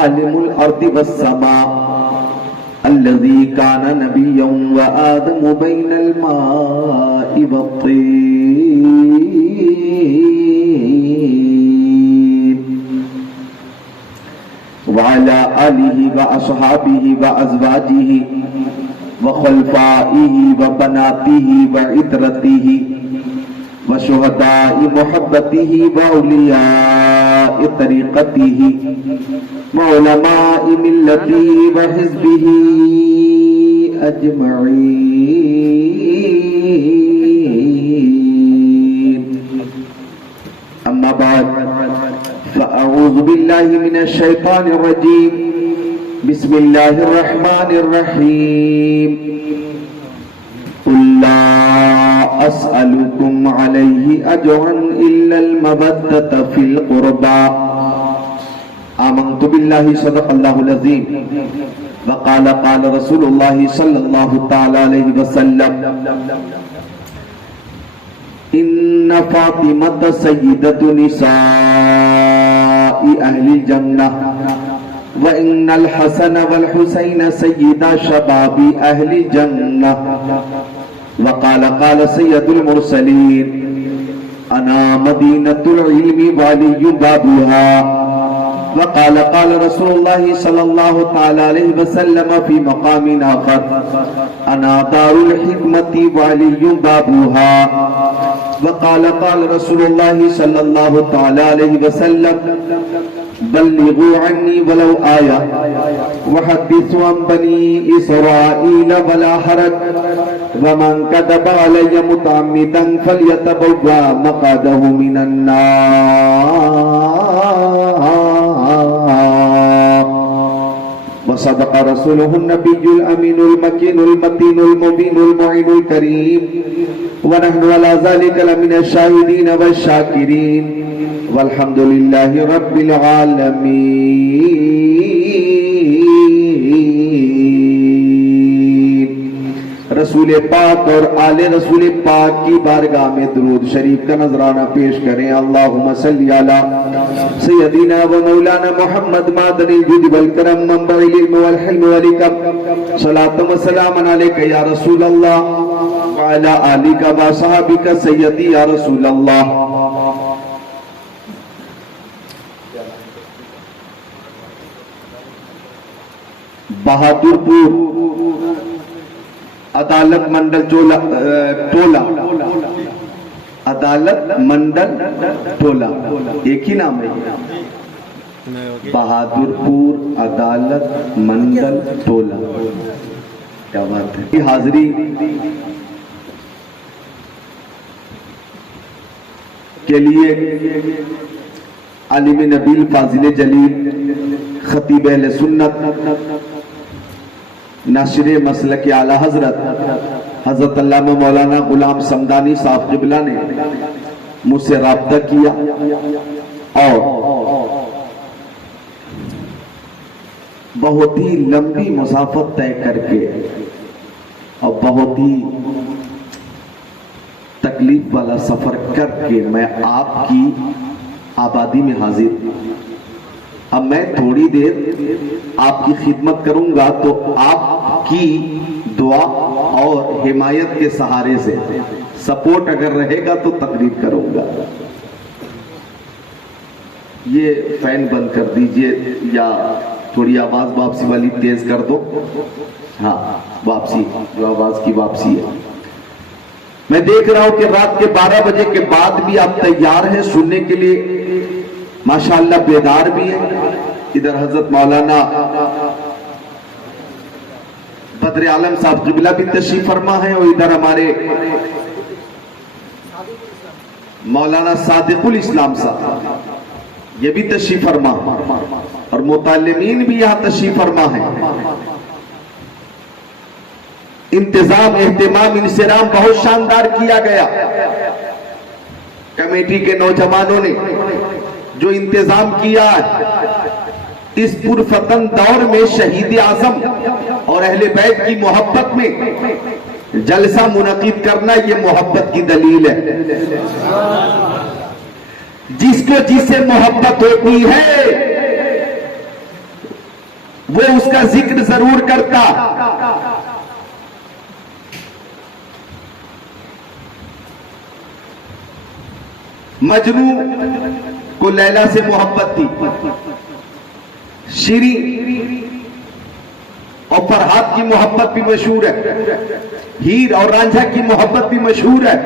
عالم الارض والسماء الذي كان نبيا وآدم بين الماء والطين وعلى آله وأصحابه وأزواجه وخلفائه وبناته وعترته وشهداء محبته وأولياء طريقته وعلماء ملته وحزبه أجمعين. أما بعد فأعوذ بالله من الشيطان الرجيم. بسم الله الرحمن الرحيم. قل لا أسألكم عليه أجرا إلا المودة في القربى. آمنت بالله صدق الله العظيم. وقال قال رسول الله صلى الله تعالى عليه وسلم إن فاطمة سيدة نساء أهل الجنة وإن الحسن والحسين سيدا شباب أهل الجنة. وقال قال سيد المرسلين أنا مدينة العلم وعلي بابها. وقال قال رسول الله صلى الله تعالى عليه وسلم في مقام آخر أنا دار الحكمة وعلي بابها. وقال قال رسول الله صلى الله تعالى عليه وسلم بلغوا عني ولو آية وحدثوا عن بني إسرائيل ولا حرج ومن كذب علي متعمدا فليتبوأ مقعده من النار. وصدق رسوله النبي الأمين المكين المتين المبين المعين الكريم ونحن على ذلك لمن الشاهدين والشاكرين والحمد لله رب العالمين. رسول پاک اور آل رسول پاک کی بارگاہ میں درود شریف کا نذرانہ پیش کریں. اللہم صلی علی سیدنا و مولانا محمد معدن الجود والکرم منبع العلم والحلم والحکم. صلاۃ و سلام علیک یا رسول اللہ وعلی آلک و صحابک سیدی یا رسول اللہ. بہادر پور عدالت منڈل ٹولہ عدالت منڈل ٹولہ ایک ہی نام ہے. بہادر پور عدالت منڈل ٹولہ. کیا بات ہے. حاضری کے لیے عالم نبیل فاضل جلیل خطیب اہل سنت ناشر مسلک اعلی حضرت حضرت علامہ مولانا غلام سمدانی صاحب قبلہ نے مجھ سے رابطہ کیا اور بہت ہی لمبی مسافت طے کر کے اور بہت ہی تکلیف والا سفر کر کے میں آپ کی آبادی میں حاضر. اب میں تھوڑی دیر آپ کی خدمت کروں گا تو آپ کی دعا اور حمایت کے سہارے سے سپورٹ اگر رہے گا تو تقریر کروں گا. یہ فین بند کر دیجئے یا تھوڑی آواز واپسی والی تیز کر دو. ہاں واپسی جو آواز کی واپسی ہے. میں دیکھ رہا ہوں کہ رات کے 12 بجے کے بعد بھی آپ تیار ہیں سننے کے لیے. ماشاءاللہ بیدار بھی ہے. ادھر حضرت مولانا بدر عالم صاحب قبلہ بھی تشریف فرما ہے اور ادھر ہمارے مولانا صادق الاسلام صاحب یہ بھی تشریف فرما اور متعلمین بھی یہاں تشریف فرما ہے. انتظام اہتمام انصرام بہت شاندار کیا گیا. کمیٹی کے نوجوانوں نے جو انتظام کیا اس پرفتن دور میں شہید اعظم اور اہل بیت کی محبت میں جلسہ منعقد کرنا یہ محبت کی دلیل ہے. جس کو جس سے محبت ہوتی ہے وہ اس کا ذکر ضرور کرتا. مجنو کو لیلا سے محبت تھی، شیری اور فرحاد کی محبت بھی مشہور ہے، ہیر اور رانجھا کی محبت بھی مشہور ہے.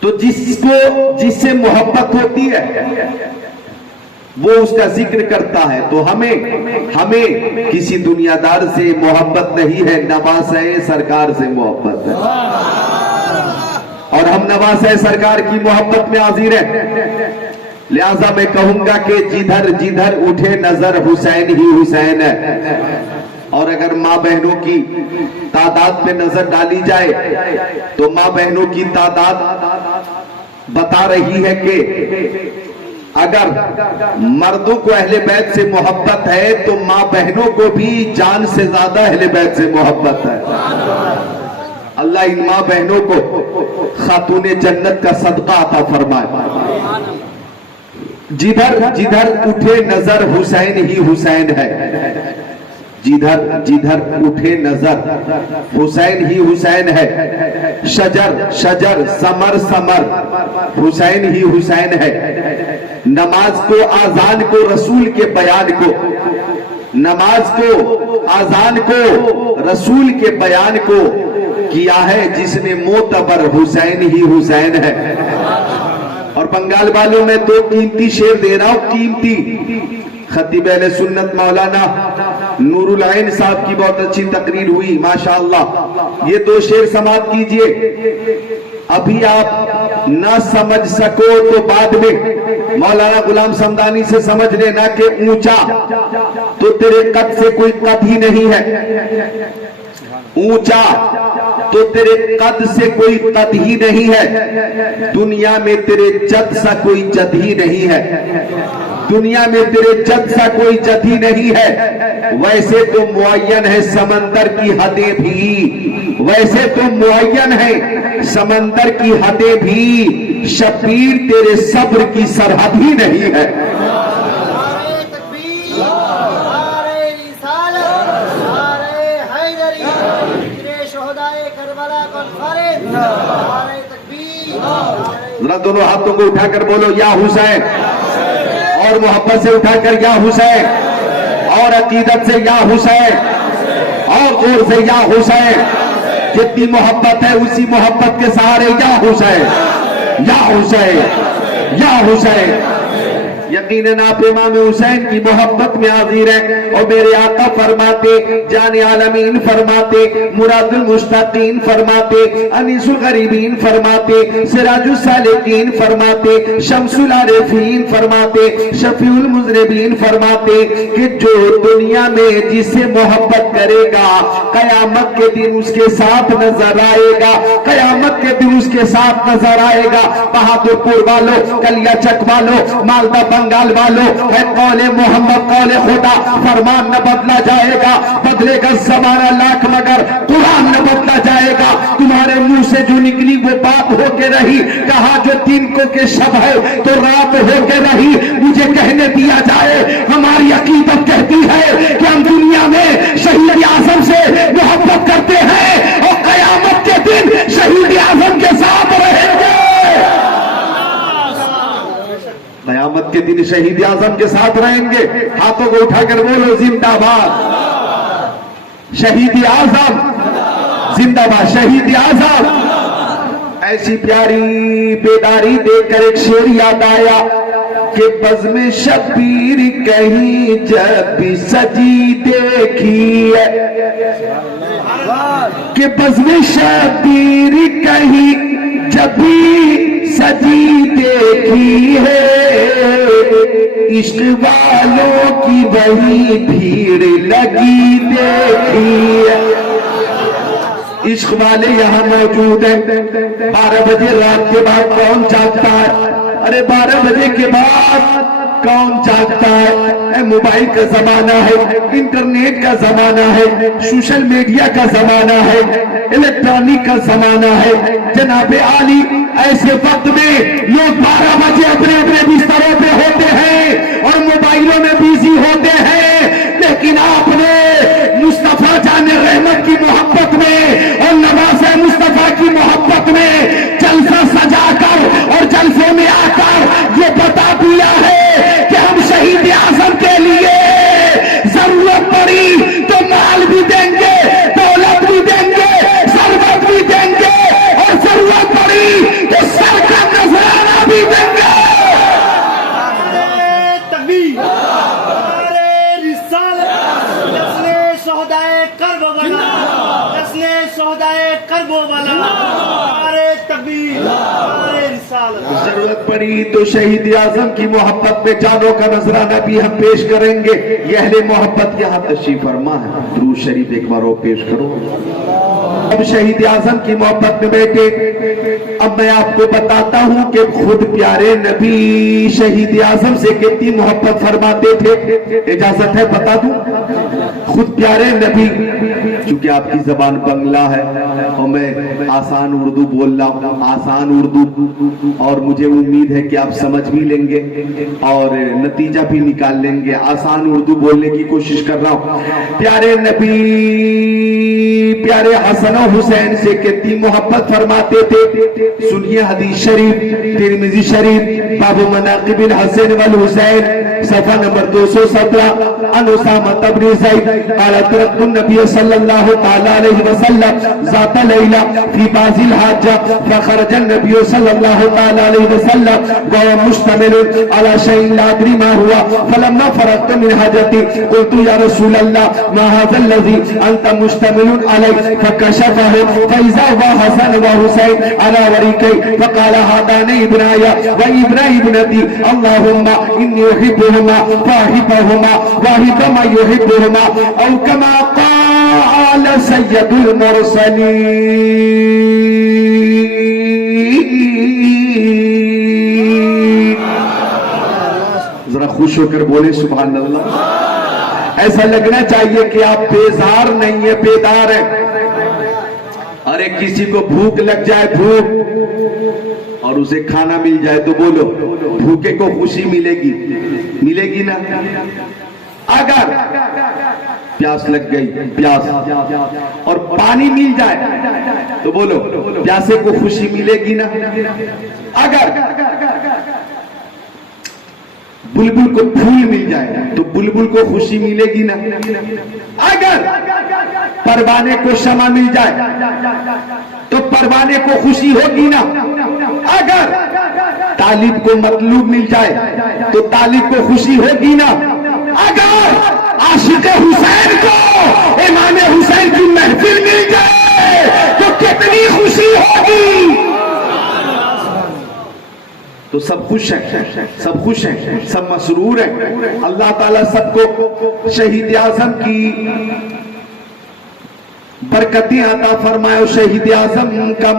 تو جس سے محبت ہوتی ہے وہ اس کا ذکر کرتا ہے. تو ہمیں کسی دنیا دار سے محبت نہیں ہے، نواز سرکار سے محبت ہے، اور ہم نواز سرکار کی محبت میں حاضر ہیں. لہذا میں کہوں گا کہ جدھر جدھر اٹھے نظر حسین ہی حسین ہے. اور اگر ماں بہنوں کی تعداد پہ نظر ڈالی جائے تو ماں بہنوں کی تعداد بتا رہی ہے کہ اگر مردوں کو اہل بیت سے محبت ہے تو ماں بہنوں کو بھی جان سے زیادہ اہل بیت سے محبت ہے. اللہ ان ماں بہنوں کو خاتون جنت کا صدقہ عطا فرمائے. جدھر جدھر اٹھے نظر حسین ہی حسین ہے، جدھر جدھر اٹھے نظر حسین ہی حسین ہے. شجر شجر ثمر ثمر حسین ہی حسین ہے. نماز کو آذان کو رسول کے بیان کو، نماز کو آذان کو رسول کے بیان کو کیا ہے جس نے معتبر حسین ہی حسین ہے. اور بنگال والوں میں دو قیمتی شعر دے رہا ہوں، قیمتی. خطیب اہل سنت مولانا نور العین صاحب کی بہت اچھی تقریر ہوئی ماشاءاللہ. یہ دو شعر سماعت کیجئے. ابھی آپ نہ سمجھ سکو تو بعد میں مولانا غلام سمدانی سے سمجھ لینا کہ اونچا تو تیرے قد سے کوئی قد ہی نہیں ہے، اونچا تو تیرے قد سے کوئی قد ہی نہیں ہے. دنیا میں تیرے جد سا کوئی جد ہی نہیں ہے، دنیا میں تیرے جد سا کوئی جد ہی نہیں ہے. ویسے تو معین ہے سمندر کی حدیں بھی، ویسے تو معین ہے سمندر کی حدیں بھی، شبیر تیرے صبر کی سرحد ہی نہیں ہے. ذرا دونوں ہاتھوں کو اٹھا کر بولو یا حسین، اور محبت سے اٹھا کر یا حسین، اور عقیدت سے یا حسین، اور غور سے یا حسین. جتنی محبت ہے اسی محبت کے سہارے یا حسین، یا حسین، یا حسین. یقیناً آپ امام حسین کی محبت میں حاضر ہیں. اور میرے آقا فرماتے، جان عالمین فرماتے، مراد المشتاقین فرماتے، انیس الغریبین فرماتے، سراج السالکین فرماتے، شمس العارفین فرماتے، شفیع المذنبین فرماتے کہ جو دنیا میں جس سے محبت کرے گا قیامت کے دن اس کے ساتھ نظر آئے گا، قیامت کے دن اس کے ساتھ نظر آئے گا. بہادر پور والوں، کلیا چک والوں، مالدہ بنگال والوں، ہے قول محمد قول خدا. فرمان نہ بدلا جائے گا، بدلے گا زمانہ لاکھ مگر قرآن نہ بدلا جائے گا. تمہارے منہ سے جو نکلی وہ بات ہو کے رہی، کہا جو دن کو کہ شب ہے تو رات ہو کے رہی. مجھے کہنے دیا جائے، ہماری عقیدت کہتی ہے کہ ہم دنیا میں شہید اعظم سے محبت کرتے ہیں اور قیامت کے دن شہید اعظم کے ساتھ رہیں گے. قیامت کے دن شہید اعظم کے ساتھ رہیں گے. ہاتھوں کو اٹھا کر بولو زندہ باد شہید اعظم، زندہ باد شہید اعظم. ایسی پیاری بیداری دیکھ کر ایک شعر یاد آیا کہ بزم شبیر کہیں جب بھی سجی دیکھی ہے، کہ بزم شبیر کہیں جب بھی سجی دیکھی ہے، عشق والوں کی وہی بھیڑ لگی دیکھی ہے. عشق والے یہاں موجود ہیں. 12 بجے رات کے بعد کون جاگتا ہے؟ ارے 12 بجے کے بعد کون جاگتا ہے؟ موبائل کا زمانہ ہے، انٹرنیٹ کا زمانہ ہے، سوشل میڈیا کا زمانہ ہے، الیکٹرانک کا زمانہ ہے. جناب عالی ایسے وقت میں لوگ 12 بجے اپنے اپنے بستروں پہ ہوتے ضرورت پڑی تو شہید اعظم کی محبت میں جانوں کا نذرانہ بھی ہم پیش کریں گے. یہ اہل محبت یہاں تشریف فرما ہے. درود شریف ایک بار اور پیش کرو. اب شہید اعظم کی محبت میں بیٹھے اب میں آپ کو بتاتا ہوں کہ خود پیارے نبی شہید اعظم سے کتنی محبت فرماتے تھے. اجازت ہے بتا دوں؟ خود پیارے نبی، چونکہ آپ کی زبان بنگلہ ہے اور میں آسان اردو بول رہا ہوں، آسان اردو، اور مجھے امید ہے کہ آپ سمجھ بھی لیں گے اور نتیجہ بھی نکال لیں گے. آسان اردو بولنے کی کوشش کر رہا ہوں. پیارے نبی پیارے حسن و حسین سے کتنی محبت فرماتے تھے. سنیے حدیث شریف ترمذی شریف باب مناقب الحسن والحسین صفحہ نمبر 217. عن اسامہ بن زید قال تركت النبي صلى الله تعالى عليه وسلم ذات ليلة في بعض الحاجة فخرج النبي صلى الله تعالى عليه وسلم وهو مشتمل على شيء لا أدري ما هو فلما فرغت من حاجتي قلت يا رسول الله ما هذا الذي أنت مشتمل عليه فكشفه فإذا هو حسن وحسين على وريكي فقال هذان ابناي وابناء ابنتي اللهم إني أحبهما فأحبهما وأحب من يحبهما أو كما قال سيد المرسلين. ذرا خوش ہو کر بولے سبحان اللہ. ایسا لگنا چاہیے کہ آپ بیزار نہیں ہیں، بیدار ہیں. ارے کسی کو بھوک لگ جائے، بھوک، اور اسے کھانا مل جائے تو بولو بھوکے کو خوشی ملے گی، ملے گی نا؟ اگر پیاس لگ گئی، پیاس، اور پانی مل جائے تو بولو پیاسے کو خوشی ملے گی نا؟ اگر بلبل کو پھول مل جائے تو بلبل کو خوشی ملے گی نا؟ اگر پروانے کو شمع مل جائے تو پروانے کو خوشی ہوگی نا؟ اگر طالب کو مطلوب مل جائے تو طالب کو خوشی ہوگی نا؟ اگر عاشق حسین کو امام حسین کی محفل مل جائے تو کتنی خوشی ہوگی. تو سب خوش ہیں، سب خوش ہیں، سب مسرور ہیں. اللہ تعالیٰ سب کو شہید اعظم کی برکتیں عطا فرمائے اور شہید اعظم کا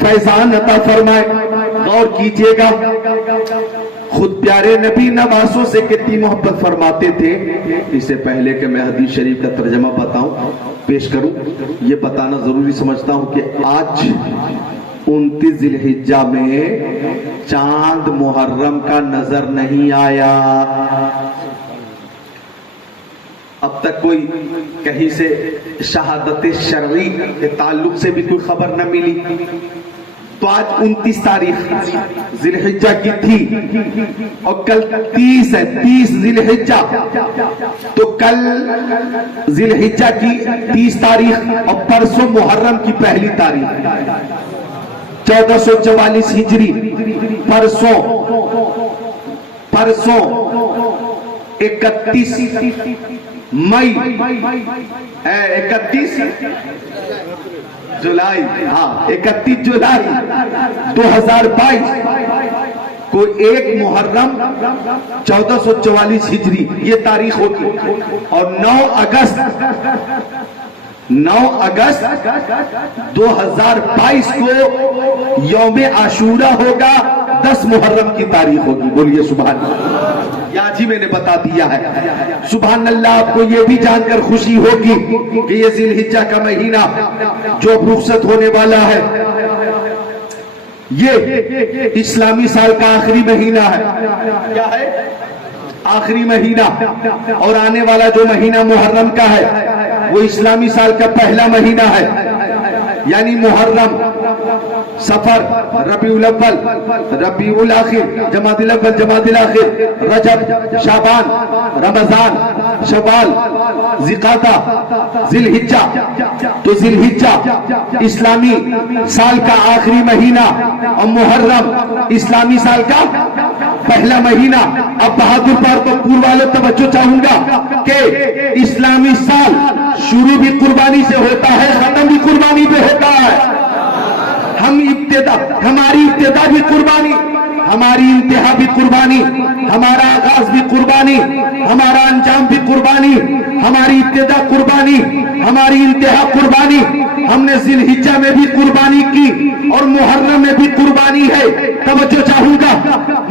فیضان عطا فرمائے. غور کیجئے گا خود پیارے نبی نواسوں سے کتنی محبت فرماتے تھے. اس سے پہلے کہ میں حدیث شریف کا ترجمہ بتاؤں پیش کروں، یہ بتانا ضروری سمجھتا ہوں کہ آج 29 ذی الحجہ میں چاند محرم کا نظر نہیں آیا. اب تک کوئی کہیں سے شہادت شرعی کے تعلق سے بھی کوئی خبر نہ ملی. تو آج 29 تاریخ ذی الحجہ کی تھی اور کل 30 ہے، 30 ذی الحجہ. تو کل ذی الحجہ کی 30 تاریخ اور پرسوں محرم کی پہلی تاریخ 1444 ہجری. پرسوں 31 مئی 31 جولائی 31 جولائی 2022 کو ایک محرم 1444 ہجری یہ تاریخ ہوتی. اور 9 اگست 2022 کو یوم عاشورہ ہوگا، 10 محرم کی تاریخ ہوگی. بولیے سبحان اللہ. یا جی میں نے بتا دیا ہے. سبحان اللہ. آپ کو یہ بھی جان کر خوشی ہوگی کہ یہ ذی الحجہ کا مہینہ جو رخصت ہونے والا ہے یہ اسلامی سال کا آخری مہینہ ہے. کیا ہے؟ آخری مہینہ. اور آنے والا جو مہینہ محرم کا ہے وہ اسلامی سال کا پہلا مہینہ ہے. یعنی محرم، سفر، ربیع الاول، ربیع الاخر، جمادی الاول، جمادی الاخر، رجب، شعبان، رمضان، شوال، ذوالقعدہ، ذی الحجہ. تو ذی الحجہ اسلامی سال کا آخری مہینہ اور محرم اسلامی سال کا پہلا مہینہ. اب بہادر پار تو پور والے توجہ چاہوں گا کہ اسلامی سال شروع بھی قربانی سے ہوتا ہے، ختم بھی قربانی پہ ہوتا ہے. ہماری ابتدا بھی قربانی، ہماری انتہا بھی قربانی، ہمارا آغاز بھی قربانی، ہمارا انجام بھی قربانی، ہماری ابتدا قربانی، ہماری انتہا قربانی۔ ہم نے ذی الحجہ میں بھی قربانی کی اور محرم میں بھی قربانی ہے۔ توجہ چاہوں گا،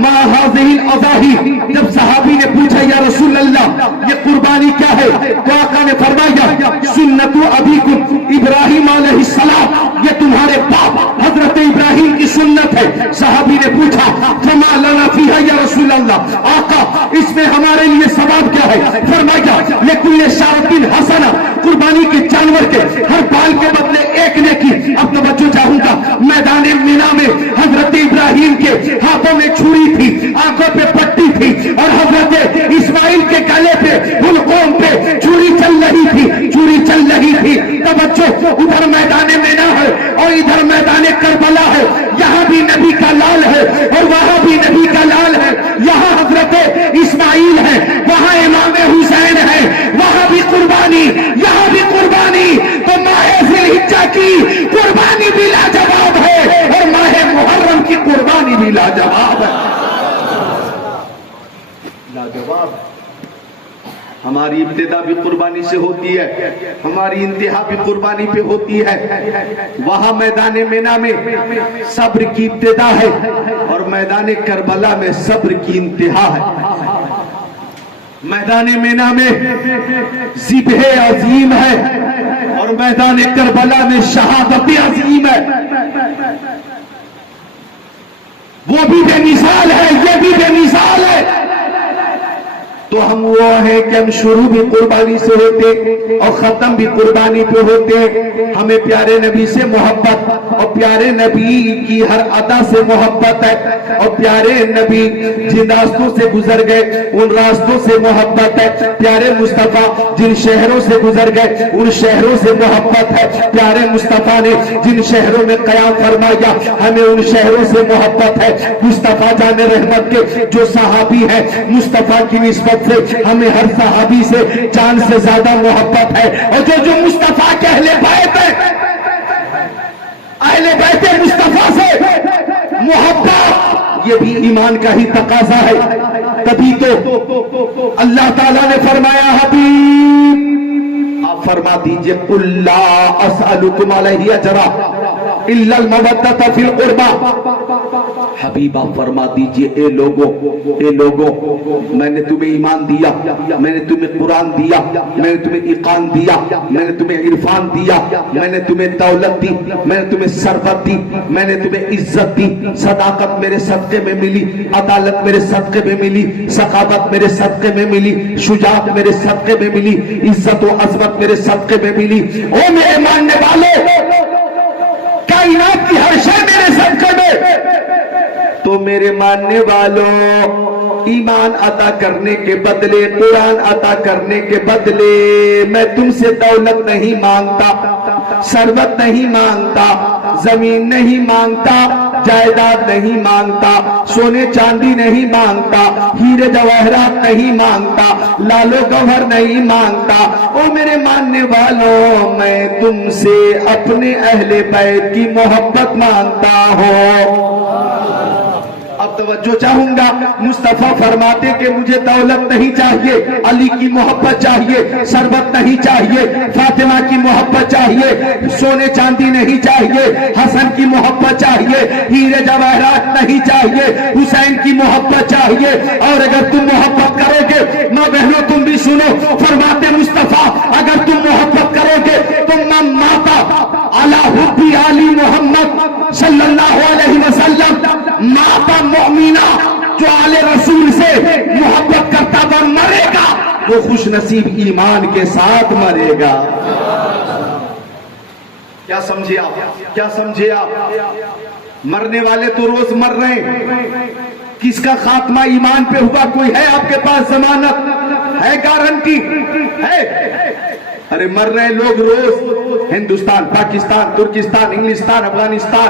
ما هذه الاضاحی، جب صحابی نے پوچھا یا رسول اللہ یہ قربانی کیا ہے، تو آقا نے فرمایا سنت ابیکم ابراہیم علیہ السلام، یہ تمہارے باپ حضرت ابراہیم کی سنت ہے۔ صحابی نے پوچھا فما لنا فیہا یا رسول اللہ، آقا اس میں ہمارے لیے ثواب کیا ہے؟ فرمایا لکل شاۃ حسنہ، قربانی کے جانور کے ہر بال کے بدلے ایک نیکی۔ اب توجہ چاہوں گا، میدان مینا میں حضرت ابراہیم کے ہاتھوں میں چھری تھی، آنکھوں پہ پٹی تھی، اور حضرت اسماعیل کے گلے پہ حلقوم پہ چھری چل رہی تھی، چھری چل رہی تھی۔ توجہ، ادھر میدان مینا ہے اور ادھر میدان کربلا ہے، یہاں بھی نبی کا لال ہے اور وہاں بھی نبی کا لال ہے، یہاں حضرت اسماعیل ہے، وہاں امام حسین ہے، وہاں بھی قربانی یہاں بھی قربانی۔ تو ماہ ذی الحجہ کی قربانی بھی لاجواب ہے اور ماہ محرم کی قربانی بھی لاجواب ہے، لاجواب ہے۔ ہماری ابتدا بھی قربانی سے ہوتی ہے، ہماری انتہا بھی قربانی پہ ہوتی ہے۔ وہاں میدان مینا میں صبر کی ابتدا ہے اور میدان کربلا میں صبر کی انتہا ہے۔ میدان مینا میں ذبح عظیم ہے اور میدان کربلا میں شہادت عظیم ہے۔ وہ بھی بے مثال ہے، یہ بھی بے مثال ہے۔ تو ہم وہ ہیں کہ ہم شروع بھی قربانی سے ہوتے اور ختم بھی قربانی پہ ہوتے۔ ہمیں پیارے نبی سے محبت اور پیارے نبی کی ہر ادا سے محبت ہے، اور پیارے نبی جن راستوں سے گزر گئے ان راستوں سے محبت ہے۔ پیارے مصطفیٰ جن شہروں سے گزر گئے ان شہروں سے محبت ہے۔ پیارے مصطفیٰ نے جن شہروں میں قیام فرمایا ہمیں ان شہروں سے محبت ہے۔ مصطفیٰ جان رحمت کے جو صحابی ہیں، مصطفیٰ کی نسبت سے ہمیں ہر صحابی سے جان سے زیادہ محبت ہے، اور جو مصطفیٰ کے اہل بیت ہیں، اہل بیت مصطفیٰ سے محبت، یہ بھی ایمان کا ہی تقاضا ہے۔ تبھی تو اللہ تعالیٰ نے فرمایا حبیب آپ فرما دیجئے قل لا اسألکم علیہ اجرا الا المودۃ فی القربى، حبیب آپ فرما دیجئے اے لوگوں میں نے تمہیں ایمان دیا، میں نے تمہیں قرآن دیا، میں نے تمہیں ایقان دیا، میں نے تمہیں عرفان دیا، میں نے تمہیں دولت دی، میں نے تمہیں ثروت دی، میں نے تمہیں عزت دی، صداقت میرے صدقے میں ملی، عدالت میرے صدقے میں ملی، سخاوت میرے صدقے میں ملی، شجاعت میرے صدقے میں ملی، عزت و عظمت میرے صدقے میں ملی۔ او میرے ماننے والے، کائنات کی ہر شے میرے صدقے میں، تو میرے ماننے والوں ایمان عطا کرنے کے بدلے، قرآن عطا کرنے کے بدلے میں تم سے دولت نہیں مانگتا، ثروت نہیں مانگتا، زمین نہیں مانگتا، جائیداد نہیں مانگتا، سونے چاندی نہیں مانگتا، ہیرے جواہرات نہیں مانگتا، لال و گوہر نہیں مانگتا۔ او میرے ماننے والوں میں تم سے اپنے اہل بیت کی محبت مانگتا ہوں۔ اب توجہ چاہوں گا، مصطفیٰ فرماتے کہ مجھے دولت نہیں چاہیے، علی کی محبت چاہیے، ثروت نہیں چاہیے، فاطمہ کی محبت چاہیے، سونے چاندی نہیں چاہیے، حسن کی محبت چاہیے، ہیرے جواہرات نہیں چاہیے، حسین کی محبت چاہیے۔ اور اگر تم محبت کرو گے، ماں بہنوں تم بھی سنو، فرماتے مصطفیٰ اگر تم محبت کرو گے تو من ماتا علی حب علی محمد صلی اللہ علیہ وسلم ماتا مومنہ، جو آل رسول سے محبت کرتا وہ مرے گا، وہ خوش نصیب ایمان کے ساتھ مرے گا۔ کیا سمجھے آپ؟ کیا سمجھے آپ؟ مرنے والے تو روز مر رہے ہیں، کس کا خاتمہ ایمان پہ ہوا کوئی ہے آپ کے پاس ضمانت ہے؟ گارنٹی ہے؟ ارے مر رہے لوگ روز، ہندوستان، پاکستان، ترکستان، انگلستان، افغانستان،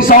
100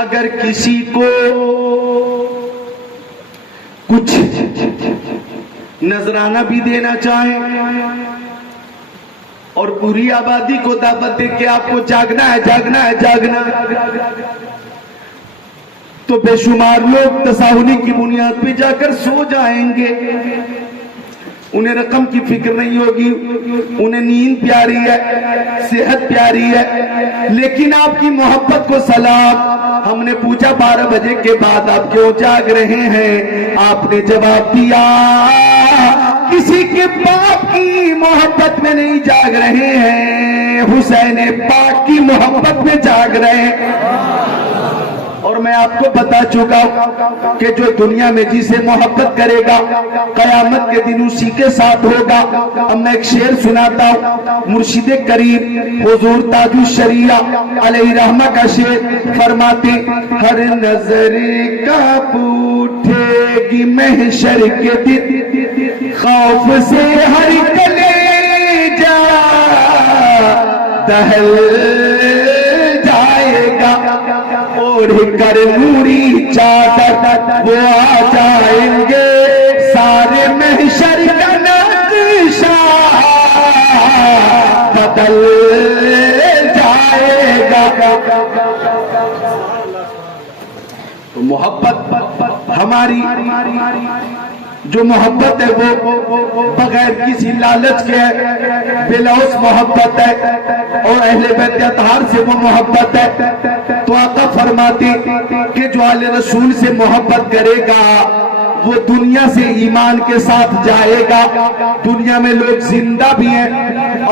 اگر کسی کو کچھ نذرانہ بھی دینا چاہیں اور پوری آبادی کو دعوت دے کہ آپ کو جاگنا ہے جاگنا ہے جاگنا ہے، تو بے شمار لوگ تساہلی کی بنیاد پہ جا کر سو جائیں گے، انہیں رقم کی فکر نہیں ہوگی، انہیں نیند پیاری ہے، صحت پیاری ہے، لیکن آپ کی محبت کو سلام۔ ہم نے پوچھا 12 بجے کے بعد آپ کیوں جاگ رہے ہیں؟ آپ نے جواب دیا کسی کے باپ کی محبت میں نہیں جاگ رہے ہیں، حسین پاک کی محبت میں جاگ رہے ہیں۔ اور میں آپ کو بتا چکا ہوں کہ جو دنیا میں جسے محبت کرے گا قیامت کے دن اسی کے ساتھ ہوگا۔ اب میں ایک شعر سناتا ہوں، مرشد کریم حضور تاج الشریعہ علیہ رحمہ کا شعر فرماتے، ہر نظر کانپ اٹھے گی محشر کے دن، خوف سے ہر کلیجہ دہل جائے گا، اوڑھ کر نوری چادر وہ آ جائیں گے، سارے محشر کا نقشہ بدل جائے گا۔ تو محبت ہماری جو محبت ہے وہ بغیر کسی لالچ کے ہے، بلوث محبت ہے، اور اہل بیت اطہار سے وہ محبت ہے۔ تو آقا فرماتے کہ جو آل رسول سے محبت کرے گا وہ دنیا سے ایمان کے ساتھ جائے گا۔ دنیا میں لوگ زندہ بھی ہیں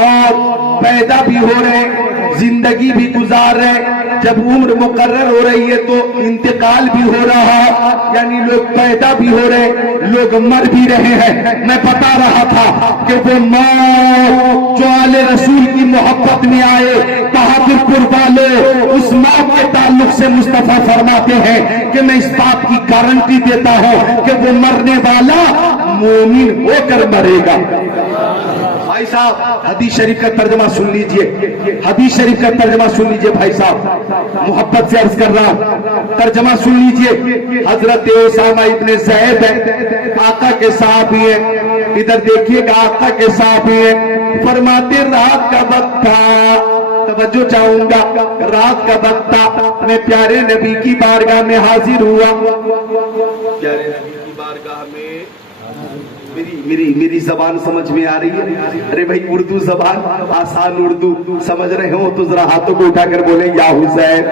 اور پیدا بھی ہو رہے ہیں، زندگی بھی گزار رہے ہیں، جب عمر مقرر ہو رہی ہے تو انتقال بھی ہو رہا ہے، یعنی لوگ پیدا بھی ہو رہے ہیں، لوگ مر بھی رہے ہیں۔ میں بتا رہا تھا کہ وہ موت جو آل رسول کی محبت میں آئے، بہادر پور والے اس موت کے تعلق سے مصطفیٰ فرماتے ہیں کہ میں اس بات کی گارنٹی دیتا ہوں کہ وہ مرنے والا مومن ہو کر مرے گا۔ بھائی صاحب حدیث شریف کا ترجمہ سن لیجئے، حدیث شریف کا ترجمہ سن لیجئے بھائی صاحب، محبت سے عرض کر رہا، ترجمہ سن لیجئے۔ حضرت اسامہ ابن زید ہے، آقا کے صحابی ہیں، ادھر دیکھیے کہ آقا کے صحابی ہیں، فرماتے رات کا وقت تھا، توجہ چاہوں گا، رات کا وقت تھا، میں پیارے نبی کی بارگاہ میں حاضر ہوا۔ پیارے نبی کی بارگاہ میں میری زبان سمجھ میں آ رہی ہے؟ ارے بھائی اردو زبان آسان اردو سمجھ رہے ہو تو ذرا ہاتھوں کو اٹھا کر بولیں یا حسین۔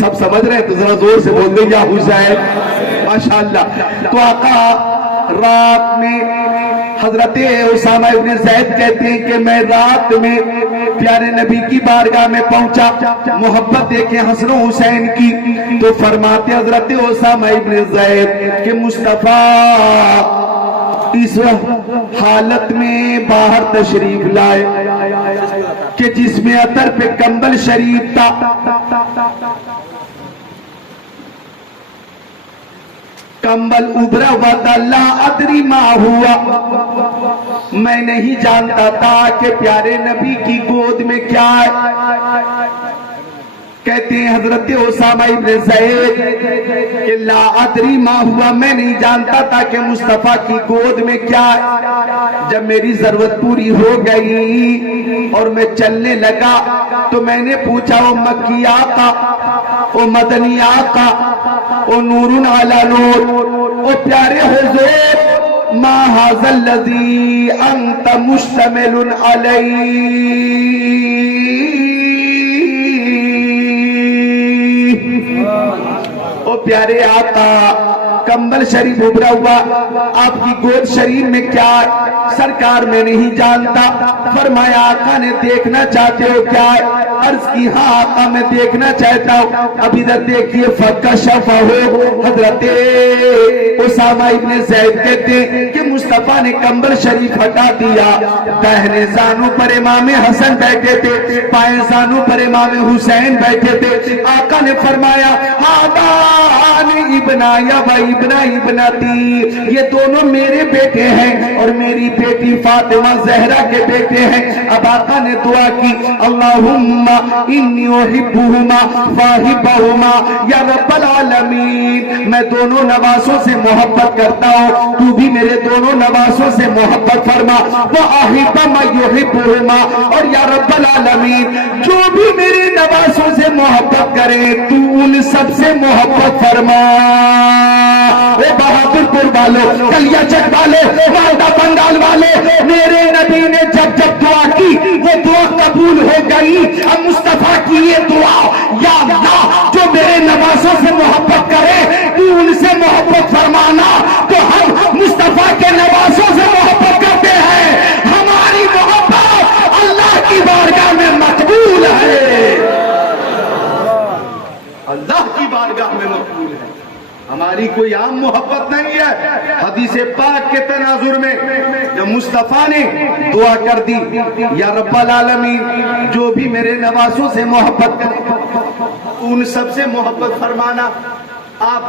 سب سمجھ رہے ہیں تو ذرا زور سے بول دیں یا حسین۔ ماشاءاللہ۔ تو آقا رات میں حضرت اسامہ ابن زید کہتے ہیں کہ میں رات میں پیارے نبی کی بارگاہ میں پہنچا، محبت دیکھیں حسن و حسین کی، تو فرماتے حضرت اسامہ ابن زید کہ مصطفیٰ اس حالت میں باہر تشریف لائے کہ جس میں عطر پہ کمبل شریف تھا، کمبل ابھرا ہوا تھا، لا ادری ما ہوا، میں نہیں جانتا تھا کہ پیارے نبی کی گود میں کیا ہے۔ کہتے ہیں حضرت اسامہ ابن زید کہ لا ادری ما ہوا، میں نہیں جانتا تھا کہ مصطفیٰ کی گود میں کیا ہے۔ جب میری ضرورت پوری ہو گئی اور میں چلنے لگا تو میں نے پوچھا، او مکی آقا، او مدنی آقا، او نور علی نور، او پیارے حضور، ما ھذا الذی انت مشتمل علیہ، او پیارے آقا کمبل شریف ابھرا ہوا، آپ کی گود شریف میں کیا ہے؟ سرکار میں نہیں جانتا۔ فرمایا آقا نے دیکھنا چاہتے ہو کیا ہے؟ عرض کی ہاں آقا میں دیکھنا چاہتا ہوں۔ اب ادھر دیکھیے فکشفہ ہو، حضرت اسامہ ابن زید کہتے ہیں کہ مصطفیٰ نے کمبل شریف ہٹا دیا، داہنے زانوں پر امام حسن بیٹھے تھے، بائیں زانوں پر امام حسین بیٹھے تھے۔ آقا نے فرمایا ہادان ابنایا و ابنتی، یہ دونوں میرے بیٹے ہیں اور میری بیٹی فاطمہ زہرا کے بیٹے ہیں۔ اب آقا نے دعا کی اللہم انی احبہما فاحبہما یا رب العالمین، میں دونوں نواسوں سے محبت کرتا ہوں، تو بھی میرے دونوں نواسوں سے محبت فرما۔ وَأَحِبَّ مَن يُحِبُّهُمَا، اور یا رب العالمین جو بھی میرے نواسوں سے محبت کرے تو ان سب سے محبت فرما۔ اے بہادر پور والے، کلیا چک والے، مالدہ بنگال والے، میرے نبی نے جب جب دعا کی وہ دعا قبول ہو گئی۔ اب مصطفیٰ کی یہ دعا، یا اللہ جو میرے نواسوں سے محبت کرے تو ان سے محبت فرمانا، تو ہم مصطفیٰ کے نواسوں سے محبت کرتے ہیں، ہماری محبت اللہ کی بارگاہ میں مقبول ہے، اللہ کی بارگاہ میں مقبول ہے، ہماری کوئی عام محبت نہیں ہے۔ حدیث پاک کے تناظر میں جب مصطفیٰ نے دعا کر دی یا رب العالمین جو بھی میرے نواسوں سے محبت کرے ان سب سے محبت فرمانا۔ آپ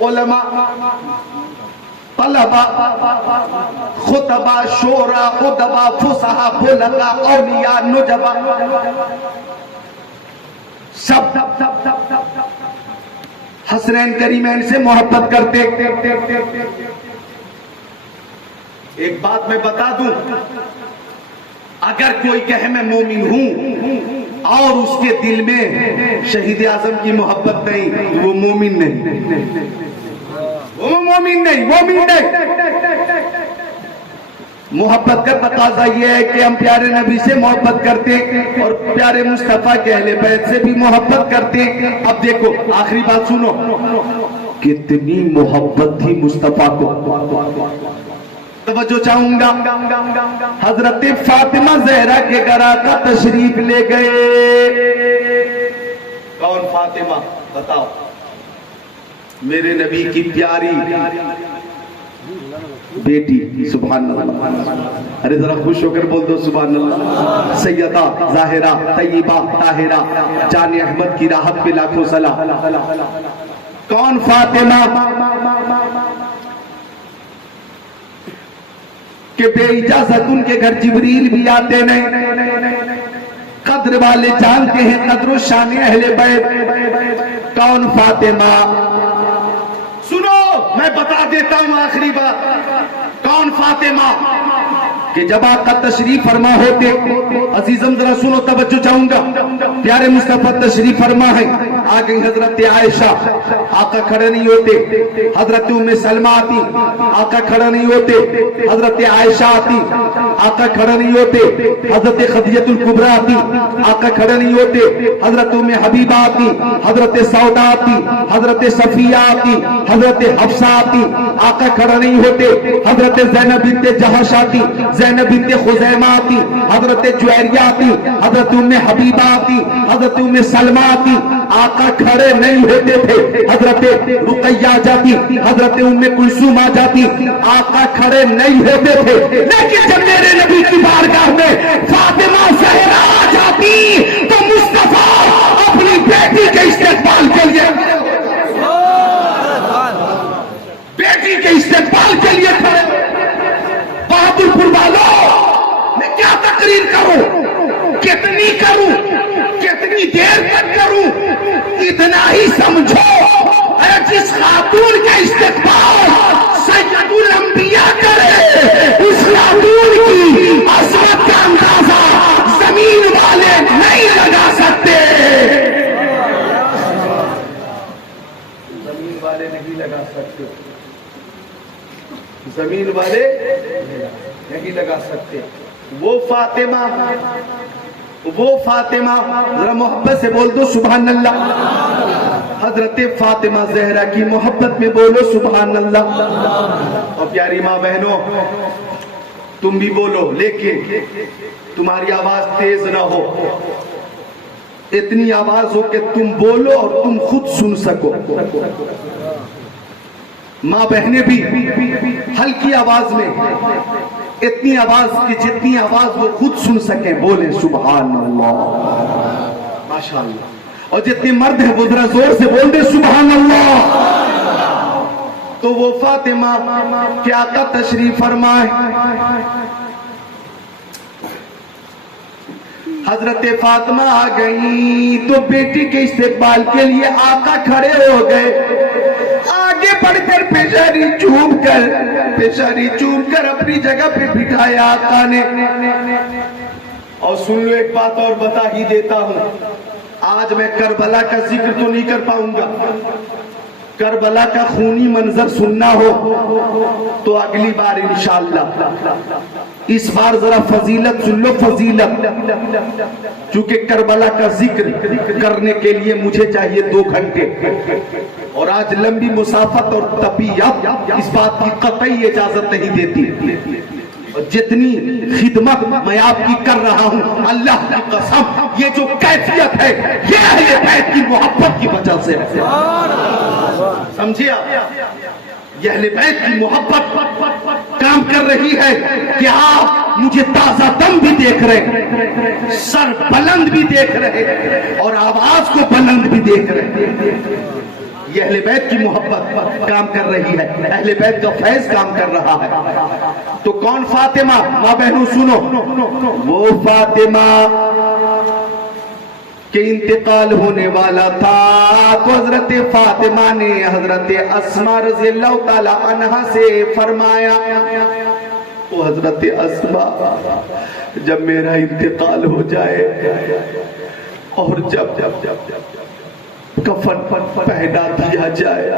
علماء، طلباء، خطبہ، شورا، ادبا، فصحا، بلغا، اولیاء، نجبا، سب حسنین کریمین سے محبت کرتے۔ ایک بات میں بتا دوں، اگر کوئی کہے میں مومن ہوں اور اس کے دل میں شہید اعظم کی محبت نہیں، وہ مومن نہیں، وہ مومن نہیں، مومن نہیں۔ محبت کا تقاضا یہ ہے کہ ہم پیارے نبی سے محبت کرتے اور پیارے مصطفیٰ کے اہل بیت سے بھی محبت کرتے۔ اب دیکھو آخری بات سنو، کتنی محبت تھی مصطفیٰ کو، توجہ چاہوں گا۔ حضرت فاطمہ زہرا کے گھر آقا تشریف لے گئے۔ کون فاطمہ؟ بتاؤ، میرے نبی کی پیاری بیٹی، سبحان اللہ، ارے ذرا خوش ہو کر بول دو سبحان اللہ۔ سیدہ ظاہرہ طیبہ طاہرہ جان احمد کی راحت پہ لاکھوں صلاح۔ کون فاطمہ؟ کہ بے اجازت ان کے گھر جبریل بھی آتے نہیں، قدر والے جانتے ہیں قدر و شان اہل بیت۔ کون فاطمہ؟ سنو میں بتا دیتا ہوں آخری بات، کون فاطمہ؟ کہ جب آقا تشریف فرما ہوتے، عزیزم ذرا سنو، توجہ چاہوں گا، پیارے مصطفیٰ تشریف فرما ہے، آگے حضرت عائشہ، آقا کھڑے نہیں ہوتے، حضرت ام سلمہ آتی، آقا کھڑا نہیں ہوتے، حضرت عائشہ آتی، آقا کھڑا نہیں ہوتے، حضرت خدیجہ الکبریٰ آتی، آقا کھڑا نہیں ہوتے، حضرت ام حبیبہ آتی، حضرت سودا آتی، حضرت صفیہ آتی، حضرت حفصہ آتی، آقا کھڑا نہیں ہوتے، حضرت زینب بنت جہش آتی، زینب بنت خزیمہ آتی، حضرت جویریہ آتی، حضرت ام حبیبہ آتی، حضرت ام سلمہ آتی، آقا کھڑے نہیں ہوتے تھے، حضرت رقیہ آ جاتی، حضرت ام کلثوم آ جاتی، آقا کھڑے نہیں ہوتے تھے۔ لیکن جب میرے نبی کی بارگاہ میں فاطمہ زہرا آ جاتی تو مصطفیٰ اپنی بیٹی کے استقبال کے لیے کھڑے۔ بہادر پور والوں، میں کیا تقریر کروں، کتنی کروں، کتنی دیر تک کروں، اتنا ہی سمجھو، جس خاتون کا استقبال سید الانبیاء کرے اس خاتون کی عظمت کا اندازہ زمین والے نہیں لگا سکتے، زمین والے نہیں لگا سکتے، زمین والے نہیں لگا سکتے۔ وہ فاطمہ ذرا محبت سے بول دو سبحان اللہ۔ حضرت فاطمہ زہرا کی محبت میں بولو سبحان اللہ۔ اور پیاری ماں بہنوں تم بھی بولو، لیکن تمہاری آواز تیز نہ ہو، اتنی آواز ہو کہ تم بولو اور تم خود سن سکو۔ ماں بہنیں بھی ہلکی آواز میں، اتنی آواز کی جتنی آواز وہ خود سن سکیں، بولیں سبحان اللہ، ماشاءاللہ۔ اور جتنے مرد ہیں وہ ذرا زور سے بول دے سبحان اللہ. تو وہ فاطمہ کے آقا تشریف فرمائے. حضرت فاطمہ آ گئی تو بیٹی کے استقبال کے لیے آقا کھڑے ہو گئے. آگے بڑھ کر پیشانی چوم کر اپنی جگہ پہ بٹھایا آقا نے. اور سن لو ایک بات اور بتا ہی دیتا ہوں. آج میں کربلا کا ذکر تو نہیں کر پاؤں گا. کربلا کا خونی منظر سننا ہو تو اگلی بار انشاءاللہ. اس بار ذرا فضیلت سن لو, فضیلت. چونکہ کربلا کا ذکر کرنے کے لیے مجھے چاہیے 2 گھنٹے, اور آج لمبی مسافت اور طبیعت اس بات کی قطعی اجازت نہیں دیتی. جتنی خدمت میں آپ کی کر رہا ہوں اللہ کی قسم یہ جو کیفیت ہے یہ اہل بیت کی محبت کی وجہ سے ہے. سمجھے آپ, یہ اہل بیت کی محبت کام کر رہی ہے کہ آپ مجھے تازہ دم بھی دیکھ رہے, سر بلند بھی دیکھ رہے, اور آواز کو بلند بھی دیکھ رہے. یہ اہل بیت کی محبت کام کر رہی ہے, اہل بیت کا فیض کام کر رہا ہے. تو کون فاطمہ؟ ماں بہنوں سنو, وہ فاطمہ کہ انتقال ہونے والا تھا تو حضرت فاطمہ نے حضرت اسماء رضی اللہ تعالی عنہا سے فرمایا, تو حضرت اسماء جب میرا انتقال ہو جائے اور جب کفن پہنا دیا جائے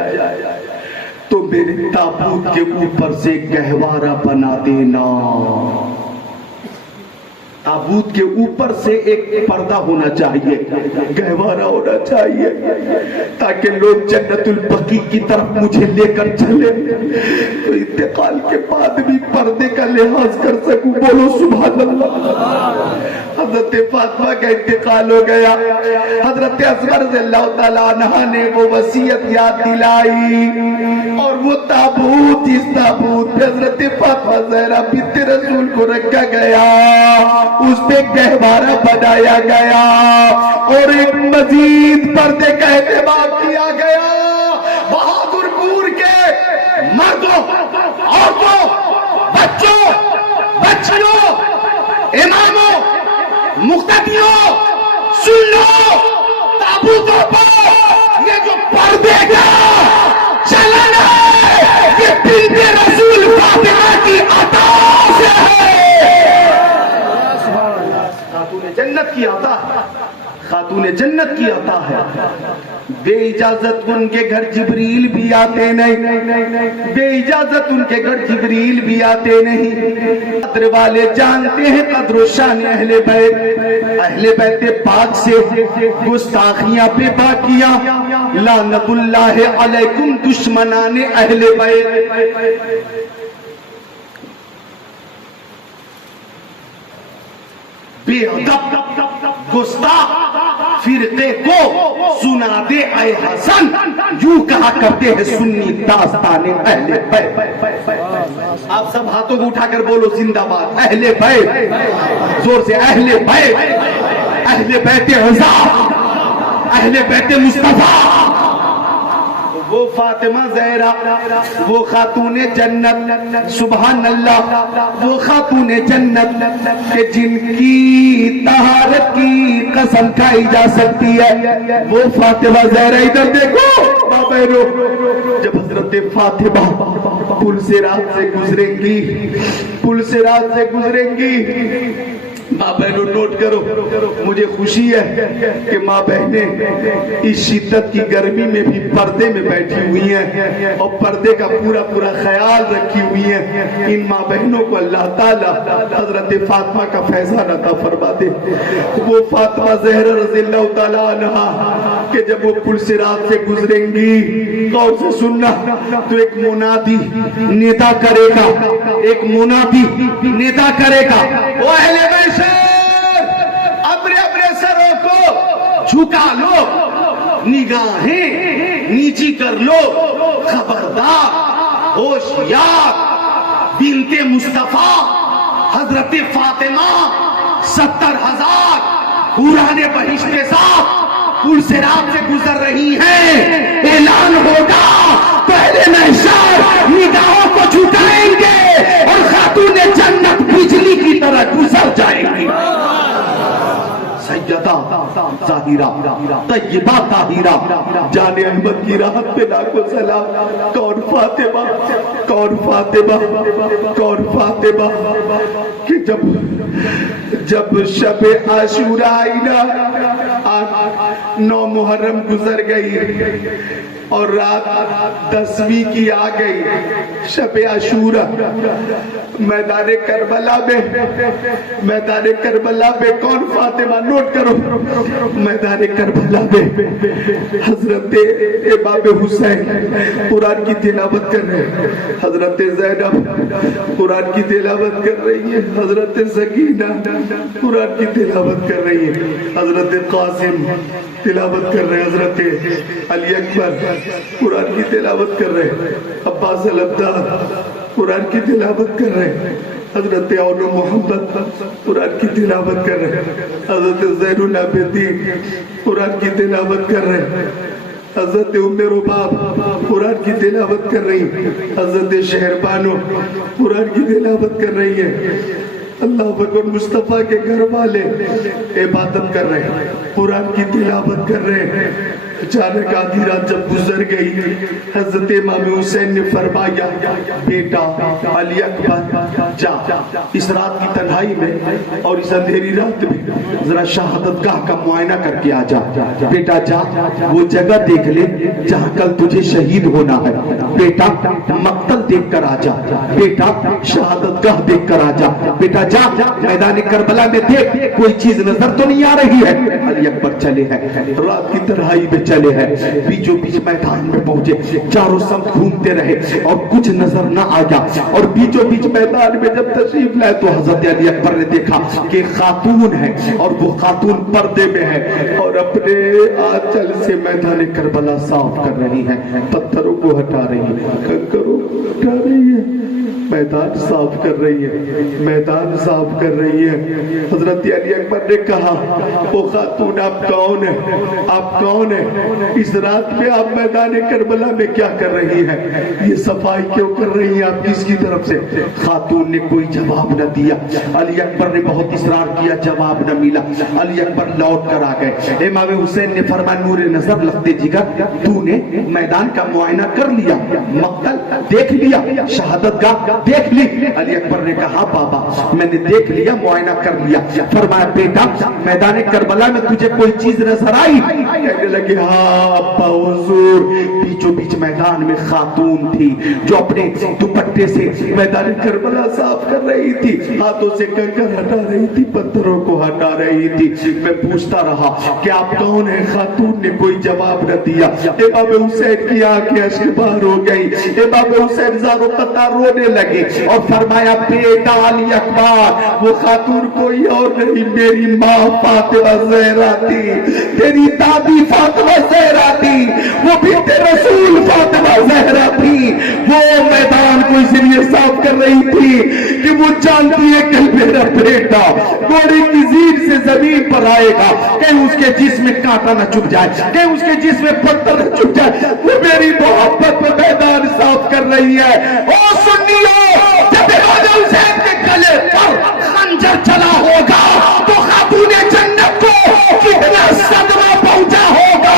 تو میرے تابوت کے اوپر سے گہوارہ بنا دینا. تابوت کے اوپر سے ایک پردہ ہونا چاہیے, گہوارہ ہونا چاہیے, تاکہ لوگ جنت البقیع کی طرف مجھے لے کر چلے تو انتقال کے بعد بھی پردے کا لحاظ کر سکوں. بولو سبحان اللہ. حضرت فاطمہ کا انتقال ہو گیا. حضرت اسماء رضی اللہ تعالیٰ عنہا نے وہ وصیت یاد دلائی, اور وہ تابوت, جس تابوت پہ حضرت فاطمہ زہرا بنت رسول کو رکھا گیا اس پہ گہوارہ بنایا گیا, اور ایک مزید پردے کا اہتمام کیا گیا. بہادر پور کے مردوں, عورتوں, بچوں, بچیوں, اماموں, مقتدیوں, سن لو, تابوتوں پر یہ جو پردے کا چلن ہے یہ بنت رسول فاطمہ کی عطا سے ہے. جنت کی عطا ہے, خاتون جنت کی عطا ہے. بے اجازت ان کے گھر جبریل بھی آتے نہیں, بے اجازت ان کے گھر جبریل بھی آتے نہیں. قدر والے جانتے ہیں قدر و شان اہل بیت. اہل بیت پاک سے گستاخیاں پہ باقیاں, لعنت اللہ علیکم دشمنان اہل بیت. بے ادب گستاخ فرقے کو سنا دے اے حسن, یوں کہا کرتے ہیں سنی داستان اہل بیت. آپ سب ہاتھوں کو اٹھا کر بولو زندہ باد اہل بیت, زور سے اہل بیت, اہل بیت رضا, اہل بیت مصطفیٰ. وہ فاطمہ زہرا, وہ خاتون جنت, سبحان اللہ, وہ خاتون جنت کہ جن کی طہارت کی قسم کھائی جا سکتی ہے. وہ فاطمہ زہرا, ادھر دیکھو ماں بہنوں, جب حضرت فاطمہ پل سے رات سے گزریں گی, پل سے رات سے گزریں گی, ماں بہنوں نوٹ کرو, مجھے خوشی ہے کہ ماں بہنیں اس شدت کی گرمی میں بھی پردے میں بیٹھی ہوئی ہیں اور پردے کا پورا خیال رکھی ہوئی ہیں. ان ماں بہنوں کو اللہ تعالیٰ حضرت فاطمہ کا فیضان عطا فرما دے. وہ فاطمہ زہرا رضی اللہ تعالیٰ عنہا کہ جب وہ پل صراط سے گزریں گی, غور سے سننا, تو ایک منادی ندا کرے گا, ایک منادی ندا کرے گا, وہ اہل بیت اپنے سروں کو جھکا لو, نگاہیں نیچی کر لو, خبردار, ہوشیار, بنت مصطفیٰ حضرت فاطمہ 70,000 قرآن بہشت کے ساتھ پلسرات سے گزر رہی ہیں، اعلان ہوگا تو اہل محشر نگاہوں کو جھکائیں گے اور خاتون جنت بجلی کی طرح گزر جائیں گی۔ سیدہ ظاہرہ طیبہ طاہرہ جان احمد کی راحت پہ لاکھوں سلام۔ کون فاطمہ، کون فاطمہ، کون فاطمہ کہ جب شب عاشورہ آئی نا، 9 محرم گزر گئی اور رات 10ویں کی آ گئی، شب عاشورہ میدان کربلا میں کون فاطمہ، نوٹ کرو، میدان کربلا میں حضرت امام حسین قرآن کی تلاوت کر رہے ہیں، حضرت زینب قرآن کی تلاوت کر رہی ہے، حضرت سکینہ قرآن کی تلاوت کر رہی ہے، حضرت قاسم تلاوت کر رہے ہیں، حضرت علی اکبر قرآن کی تلاوت کر رہے ہیں، عباس العبدال قرآن کی تلاوت کر رہے ہیں، حضرت اول محمد قرآن کی تلاوت کر رہے ہیں، حضرت زین العابدین قرآن کی تلاوت کر رہے ہیں، حضرت ام رباب قرآن کی تلاوت کر رہی ہیں، حضرت شہربانو قرآن کی تلاوت کر رہی ہے۔ اللہ اکبر، مصطفیٰ کے گھر والے عبادت کر رہے ہیں، قرآن کی تلاوت کر رہے ہیں۔ اچانک آدھی رات جب گزر گئی، حضرت امام حسین نے فرمایا، بیٹا علی اکبر جا اس رات کی تنہائی میں اور اس اندھیری رات میں ذرا شہادت گاہ کا معائنہ کر کے آ جا، بیٹا جا وہ جگہ دیکھ لے جہاں کل تجھے شہید ہونا ہے، بیٹا مقتل دیکھ کر آ جا، بیٹا شہادت گاہ دیکھ کر آ جا، بیٹا جا میدان کربلا میں دیکھ کوئی چیز نظر تو نہیں آ رہی ہے۔ علی اکبر چلے ہیں، رات کی تنہائی میں چلے ہیں، بیچوں بیچ میدان میں پہنچے، چاروں سمت گھومتے رہے اور کچھ نظر نہ آیا، اور بیچوں بیچ میدان میں جب تشریف لائے تو حضرت علی اکبر نے دیکھا کہ خاتون ہے اور وہ خاتون پردے میں ہے اور اپنے آنچل سے میدان کربلا صاف کر رہی ہے، پتھروں کو ہٹا رہی ہے، کنکروں کو ہٹا رہی ہے، میدان صاف کر رہی ہے، میدان صاف کر رہی ہے۔ حضرت علی اکبر نے کہا، وہ خاتون آپ کون ہیں، آپ کون ہیں، اس رات میں آپ میدان کربلا میں کیا کر رہی ہیں، یہ صفائی کیوں کر رہی ہیں آپ کس کی طرف سے؟ خاتون نے کوئی جواب نہ دیا، علی اکبر نے بہت اصرار کیا، جواب نہ ملا، علی اکبر لوٹ کر آ گئے۔ امام حسین نے فرمایا، نور نظر لگتے جگر تو نے میدان کا معائنہ کر لیا، مقتل دیکھ لیا، شہادت گاہ دیکھ لی؟ علی اکبر نے کہا، بابا میں نے دیکھ لیا، معائنہ کر لیا۔ فرمایا، بیٹا میدان کربلا میں تجھے کوئی چیز نظر آئی؟ کہنے لگے، ہاں ابا حضور، بیچوں بیچ میدان میں خاتون تھی جو اپنے دوپٹے سے میدان کربلا صاف کر رہی تھی، ہاتھوں سے کنکر ہٹا رہی تھی، پتھروں کو ہٹا رہی تھی۔ میں پوچھتا رہا کہ آپ کون ہیں؟ خاتون نے کوئی جواب نہ دیا۔ امام حسین کی آنکھیں اشکبار ہو گئی، امام حسین زاروں قطار رونے لگے اور فرمایا، بیٹا علی اکبر وہ خاتون کوئی اور نہیں، میری ماں فاطمہ زہرا تھی، تیری دادی فاطمہ زہرا تھی، وہ بنت رسول فاطمہ زہرا تھی۔ وہ میدان کو اس لیے صاف کر رہی تھی کہ وہ جانتی ہے کہ میرا بیٹا گھوڑے کی زیر سے زمین پر آئے گا، کہیں اس کے جسم میں کانٹا نہ چبھ جائے، کہیں اس کے جسم میں پتھر نہ چبھ جائے۔ وہ میری محبت میں میدان صاف کر رہی ہے۔ او سنیو، جب امام حسین کے گلے پر خنجر چلا ہوگا تو خاتون جنت کو کتنا صدمہ پہنچا ہوگا۔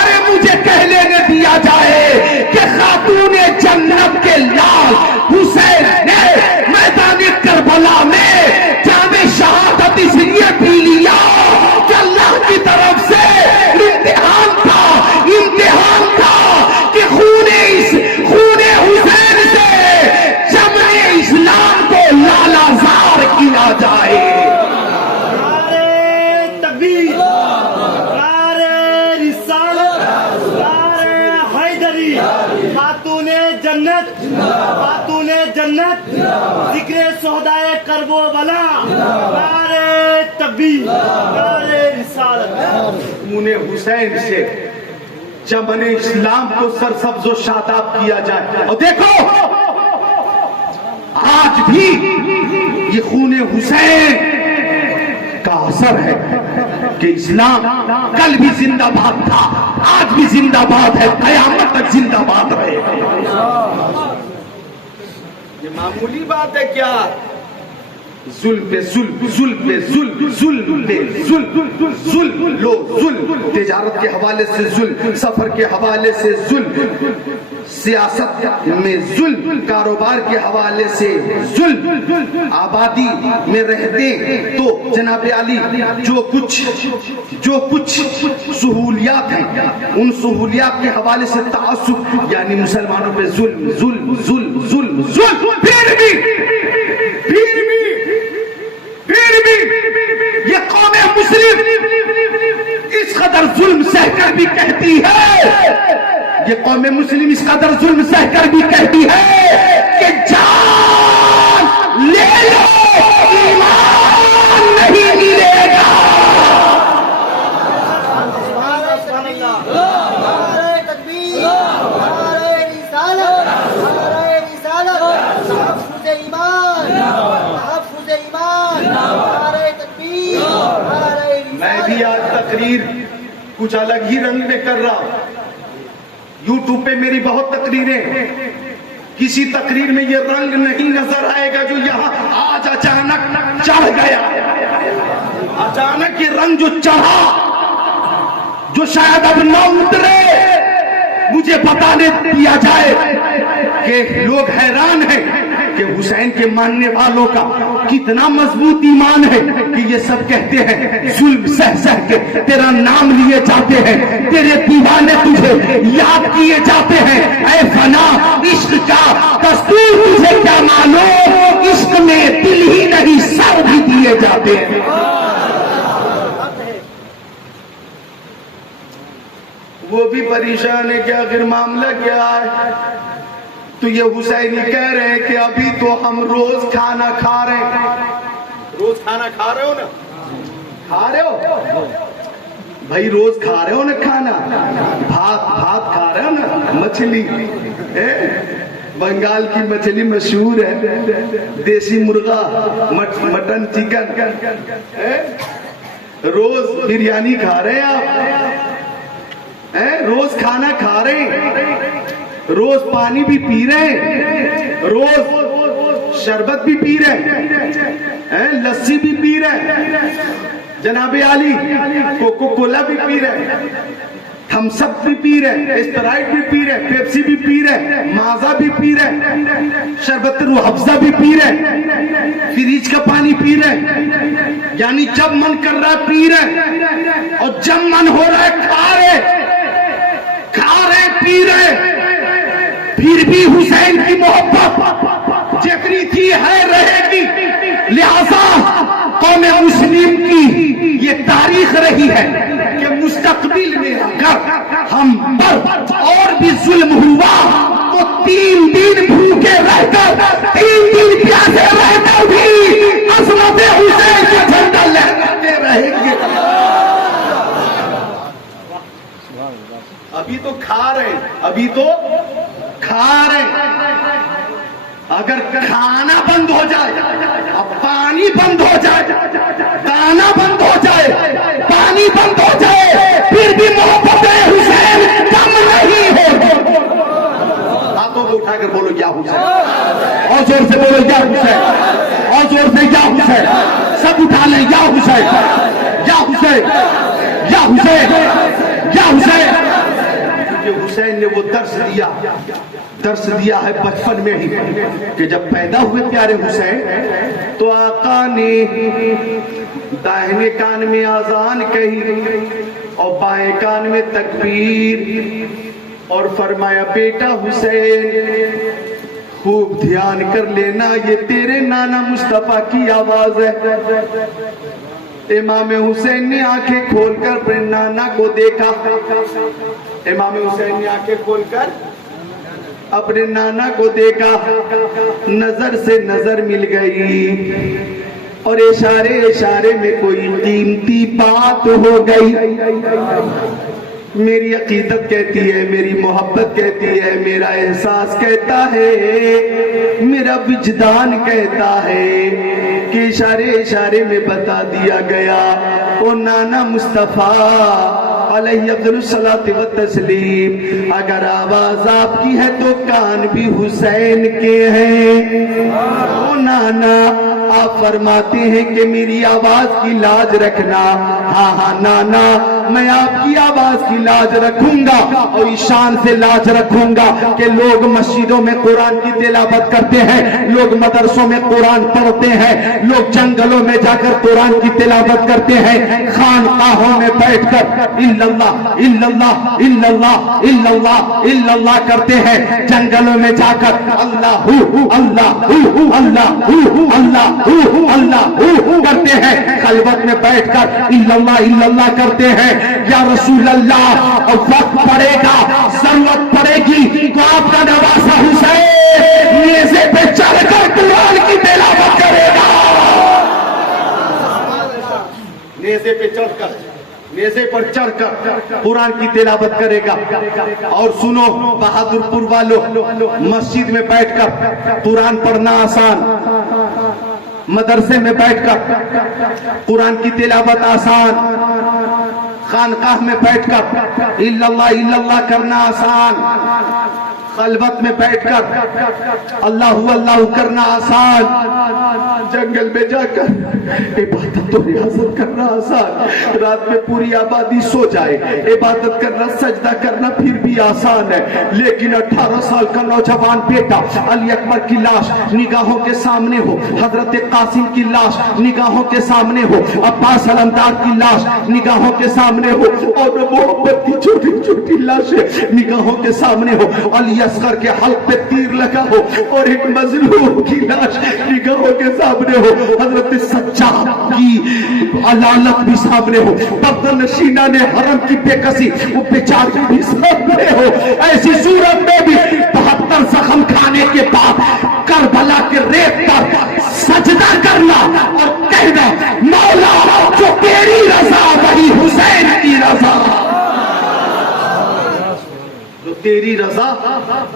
ارے مجھے کہہ لینے دیا جائے کہ خاتون جنت کے لال حسین نے میدان کربلا میں جام شہادت اس لیے پی لیا کہ اللہ کی طرف سے امتحان تھا کہ خون حسین سے جمع اسلام کو لالازار کیا جائے۔ نعرہ تکبیر، نعرہ رسالت، نعرہ حیدری، خاتون جنت، خاتون جنت، ذکر شہدائے کرب و بلا، نعرہ تکبیر، نعرہ رسالت۔ خون حسین سے چمن اسلام کو سرسبز و شاداب کیا جائے۔ اور دیکھو آج بھی یہ خون حسین کا اثر ہے، کہ اسلام کل بھی زندہ باد تھا، آج بھی زندہ باد ہے، قیامت تک زندہ باد رہے گا۔ یہ معمولی بات ہے کیا؟ ظلم پہ ظلم، ظلم پہ ظلم، ظلم پہ ظلم، ظلم لو ظلم، تجارت کے حوالے سے ظلم، سفر کے حوالے سے ظلم، سیاست میں ظلم، کاروبار کے حوالے سے ظلم، آبادی میں رہتے تو جناب علی جو کچھ سہولیات ہیں ان سہولیات کے حوالے سے تعصب، یعنی مسلمانوں پہ ظلم ظلم ظلم ظلم ظلم، پھر بھی یہ قوم مسلم اس قدر ظلم سہ کر بھی کہتی ہے، یہ قوم مسلم اس قدر ظلم سہ کر بھی کہتی ہے کہ جان لے لو ایمان نہیں ملے گا۔ میں بھی آج تقریر کچھ الگ ہی رنگ میں کر رہا ہوں، یوٹیوب پہ میری بہت تقریریں، کسی تقریر میں یہ رنگ نہیں نظر آئے گا جو یہاں آج اچانک چڑھ گیا، اچانک یہ رنگ جو چڑھا، جو شاید اب نہ اترے، مجھے بتانے دیا جائے کہ لوگ حیران ہیں کہ حسین کے ماننے والوں کا کتنا مضبوط ایمان ہے کہ یہ سب کہتے ہیں ظلم سہ سہ کے تیرا نام لیے جاتے ہیں، تیرے دیوانے تجھے یاد کیے جاتے ہیں، اے فنا عشق کا دستور تجھے کیا معلوم، عشق میں دل ہی نہیں سر بھی دیے جاتے ہیں۔ وہ بھی پریشان ہے کہ آخر معاملہ کیا ہے، تو یہ حسینی کہہ رہے ہیں کہ ابھی تو ہم روز کھانا کھا رہے ہیں۔ روز کھانا کھا رہے ہو نا؟ کھا رہے ہو بھائی، روز کھا رہے ہو نا کھانا، بھات کھا رہے ہو نا، مچھلی، بنگال کی مچھلی مشہور ہے، دیسی مرغا، مٹن، چکن، روز بریانی کھا رہے ہیں آپ، روز کھانا کھا رہے ہیں، روز پانی بھی پی رہے ہیں، روز شربت بھی پی رہے ہیں، لسی بھی پی رہے ہیں، جناب علی کوکو کولا بھی پی رہے ہیں، تھمس اپ بھی پی رہے ہیں، اسپرائٹ بھی پی رہے ہیں، پیپسی بھی پی رہے ہیں، مازا بھی پی رہے ہیں، شربت روح افزا بھی پی رہے ہیں، فریج کا پانی پی رہے ہیں، یعنی جب من کر رہا ہے پی رہے ہیں، اور جب من ہو رہا ہے کھا رہے پی رہے۔ پھر بھی حسین کی محبت جتنی تھی ہے رہے گی، لہذا قوم مسلم کی یہ تاریخ رہی ہے کہ مستقبل میں اگر ہم پر اور بھی ظلم ہوا تو 3 دن بھوکے رہ کر، 3 دن پیاسے رہ کر بھی عظمت حسین کا جھنڈا لہراتے رہیں گے۔ ابھی تو کھا رہے ہیں، اگر کھانا بند ہو جائے، اب پانی بند ہو جائے، دانا بند ہو جائے، پانی بند ہو جائے، پھر بھی محبت حسین کم نہیں ہو۔ ہاتھوں کو اٹھا کر بولو یا حسین، اور زور سے بولو یا حسین، اور زور سے یا حسین، سب اٹھا لیں یا حسین، یا حسین، یا حسین، یا حسین۔ حسین نے وہ درس دیا ہے بچپن میں ہی کہ جب پیدا ہوئے پیارے حسین تو آقا نے داہنے کان میں اذان کہی اور بائیں کان میں تکبیر، اور فرمایا بیٹا حسین خوب دھیان کر لینا، یہ تیرے نانا مصطفیٰ کی آواز ہے۔ امام حسین نے آنکھیں کھول کر اپنے نانا کو دیکھا، امام حسین نے آنکھیں کھول کر اپنے نانا کو دیکھا، نظر سے نظر مل گئی اور اشارے میں کوئی قیمتی بات ہو گئی۔ میری عقیدت کہتی ہے، میری محبت کہتی ہے، میرا احساس کہتا ہے، میرا وجدان کہتا ہے کے اشارے اشارے میں بتا دیا گیا او نانا مصطفیٰ علیہ افضل الصلاۃ والتسلیم، اگر آواز آپ کی ہے تو کان بھی حسین کے ہیں۔ او نانا آپ فرماتے ہیں کہ میری آواز کی لاج رکھنا۔ ہاں ہاں نانا، میں آپ کی آواز کی لاج رکھوں گا اور شان سے لاج رکھوں گا کہ لوگ مسجدوں میں قرآن کی تلاوت کرتے ہیں، لوگ مدرسوں میں قرآن پڑھتے ہیں، لوگ جنگلوں میں جا کر قرآن کی تلاوت کرتے ہیں، خانقاہوں میں بیٹھ کر الا اللہ الا اللہ الا اللہ الا اللہ الا اللہ کرتے ہیں، جنگلوں میں جا کر اللہ اللہ اللہ اللہ اللہ کرتے ہیں، خلوت میں بیٹھ کر الا اللہ کرتے ہیں۔ یا رسول اللہ، وقت پڑے گا، ضرورت پڑے گی تو آپ کا نواسہ حسین نیزے پہ چڑھ کر قرآن کی تلاوت کرے گا، نیزے پہ چڑھ کر، نیزے پر چڑھ کر قرآن کی تلاوت کرے گا۔ اور سنو بہادر پور والوں، مسجد میں بیٹھ کر قرآن پڑھنا آسان، مدرسے میں بیٹھ کر قرآن کی تلاوت آسان، خانقاہ میں بیٹھ کر الا اللہ کرنا آسان، خلوت میں بیٹھ کر اللہ اللہ کرنا آسان، جنگل میں جا کر عبادت و ریاضت کرنا آسان، رات میں پوری آبادی سو جائے عبادت کرنا سجدہ کرنا پھر بھی آسان ہے، لیکن 18 سال کا نوجوان بیٹا علی اکبر کی لاش نگاہوں کے سامنے ہو، حضرت قاسم کی لاش نگاہوں کے سامنے ہو، عباس علمدار کی لاش نگاہوں کے سامنے ہو، اور محبت کی چھوٹی چھوٹی لاشیں نگاہوں کے سامنے ہو، علی اصغر کے حلق پہ تیر لگا ہو اور ایک مظلوم کی لاش نگاہوں کے سامنے ہو، حضرت سجاد کی علالت بھی سامنے ہو، بغداد نشینہ نے حرم کی بے کسی وہ بیچاری بھی سامنے ہو، ایسی صورت میں بھی 72 زخم کھانے کے بعد کربلا کے ریت پر سجدہ کرنا اور کہنا مولا جو تیری رضا وہی حسین کی رضا، تیری رضا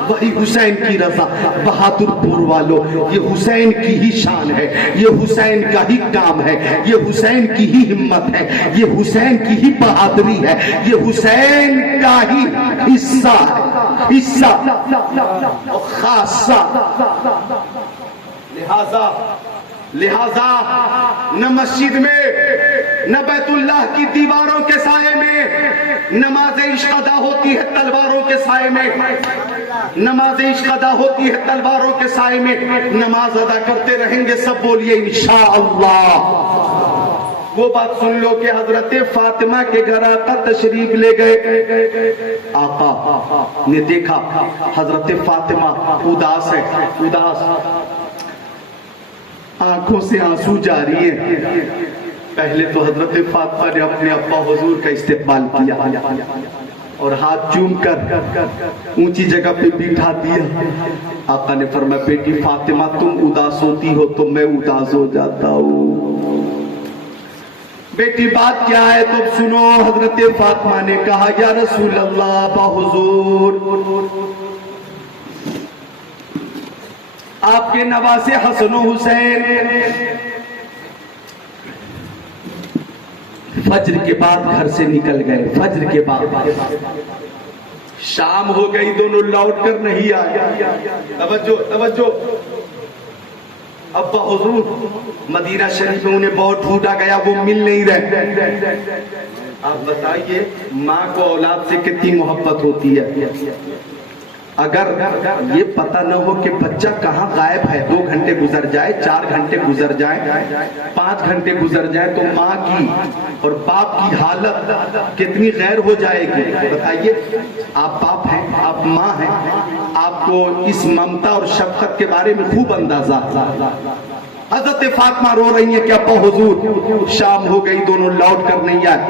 وہی حسین کی رضا۔ بہادر پور والوں، یہ حسین کی ہی شان ہے، یہ حسین کا ہی کام ہے، یہ حسین کی ہی ہمت ہے، یہ حسین کی ہی بہادری ہے، یہ حسین کا ہی حصہ حصہ اور خاصہ۔ لہذا نہ مسجد میں نہ بیت اللہ کی دیواروں کے سائے میں نماز عشق ادا ہوتی ہے تلواروں کے سائے میں، نماز عشق ادا ہوتی ہے تلواروں کے سائے میں، نماز ادا کرتے رہیں گے سب، بولیے انشاءاللہ۔ وہ بات سن لو کہ حضرت فاطمہ کے گھر آقا تشریف لے گئے، آقا نے دیکھا حضرت فاطمہ اداس ہے، اداس، آنکھوں سے آنسو جاری ہے۔ پہلے تو حضرت فاطمہ نے اپنے ابا حضور کا استقبال کیا اور ہاتھ چوم کر اونچی جگہ پہ بٹھا دیا۔ آقا نے فرمایا بیٹی فاطمہ تم اداس ہوتی ہو تو میں اداس ہو جاتا ہوں، بیٹی بات کیا ہے تم سنو۔ حضرت فاطمہ نے کہا یا رسول اللہ ابا حضور، آپ کے نواسے حسن و حسین فجر کے بعد گھر سے نکل گئے، فجر کے بعد شام ہو گئی، دونوں لوٹ کر نہیں آئے۔ توجہ، ابا حضور مدینہ شریف میں انہیں بہت ڈھونڈا گیا، وہ مل نہیں رہے۔ آپ بتائیے ماں کو اولاد سے کتنی محبت ہوتی ہے، اگر یہ پتہ نہ ہو کہ بچہ کہاں غائب ہے، 2 گھنٹے گزر جائے، 4 گھنٹے گزر جائیں، 5 گھنٹے گزر جائیں، تو ماں کی اور باپ کی حالت کتنی غیر ہو جائے گی۔ بتائیے آپ باپ ہیں، آپ ماں ہیں، آپ کو اس ممتا اور شفقت کے بارے میں خوب اندازہ۔ حضرت فاطمہ رو رہی ہیں کہ ابا حضور شام ہو گئی، دونوں لوٹ کر نہیں آئے۔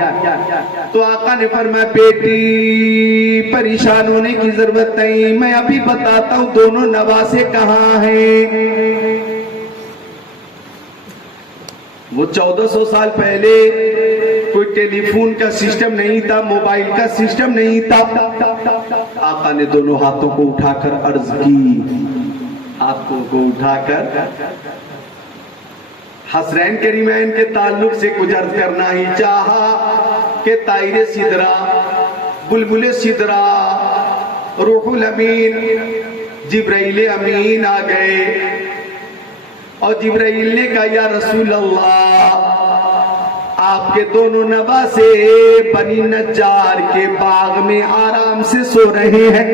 تو آقا نے فرمایا بیٹی پریشان ہونے کی ضرورت نہیں، میں ابھی بتاتا ہوں دونوں نواسے کہاں ہیں۔ وہ 1400 سال پہلے کوئی ٹیلی فون کا سسٹم نہیں تھا، موبائل کا سسٹم نہیں تھا۔ آقا نے دونوں ہاتھوں کو اٹھا کر عرض کی، ہاتھوں کو اٹھا کر حسنین کریمین کے تعلق سے کچھ عرض کرنا ہی چاہا کہ طائر سدرا، بلبل سدرا، روح الامین جبرائیل امین آ گئے اور جبرائیل نے کہا یا رسول اللہ آپ کے دونوں نواسے بنی نجار کے باغ میں آرام سے سو رہے ہیں.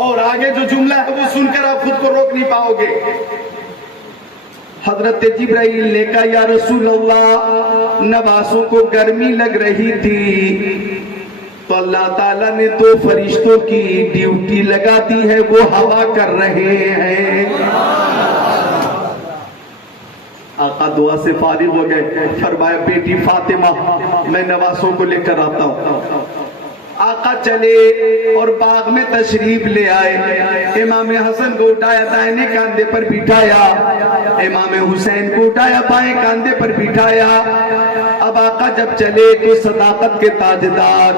اور آگے جو جملہ ہے وہ سن کر آپ خود کو روک نہیں پاؤ گے. حضرت جبرائیل نے کہا یا رسول اللہ نواسوں کو گرمی لگ رہی تھی تو اللہ تعالیٰ نے دو فرشتوں کی ڈیوٹی لگا دی ہے، وہ ہوا کر رہے ہیں. آقا دعا سے فارغ ہو گئے، فرمایا بیٹی فاطمہ میں نواسوں کو لے کر آتا ہوں. آقا چلے اور باغ میں تشریف لے آئے. امام حسن کو اٹھایا دائیں کاندھے پر بٹھایا، امام حسین کو اٹھایا بائیں کاندھے پر بٹھایا. اب آقا جب چلے تو صداقت کے تاجدار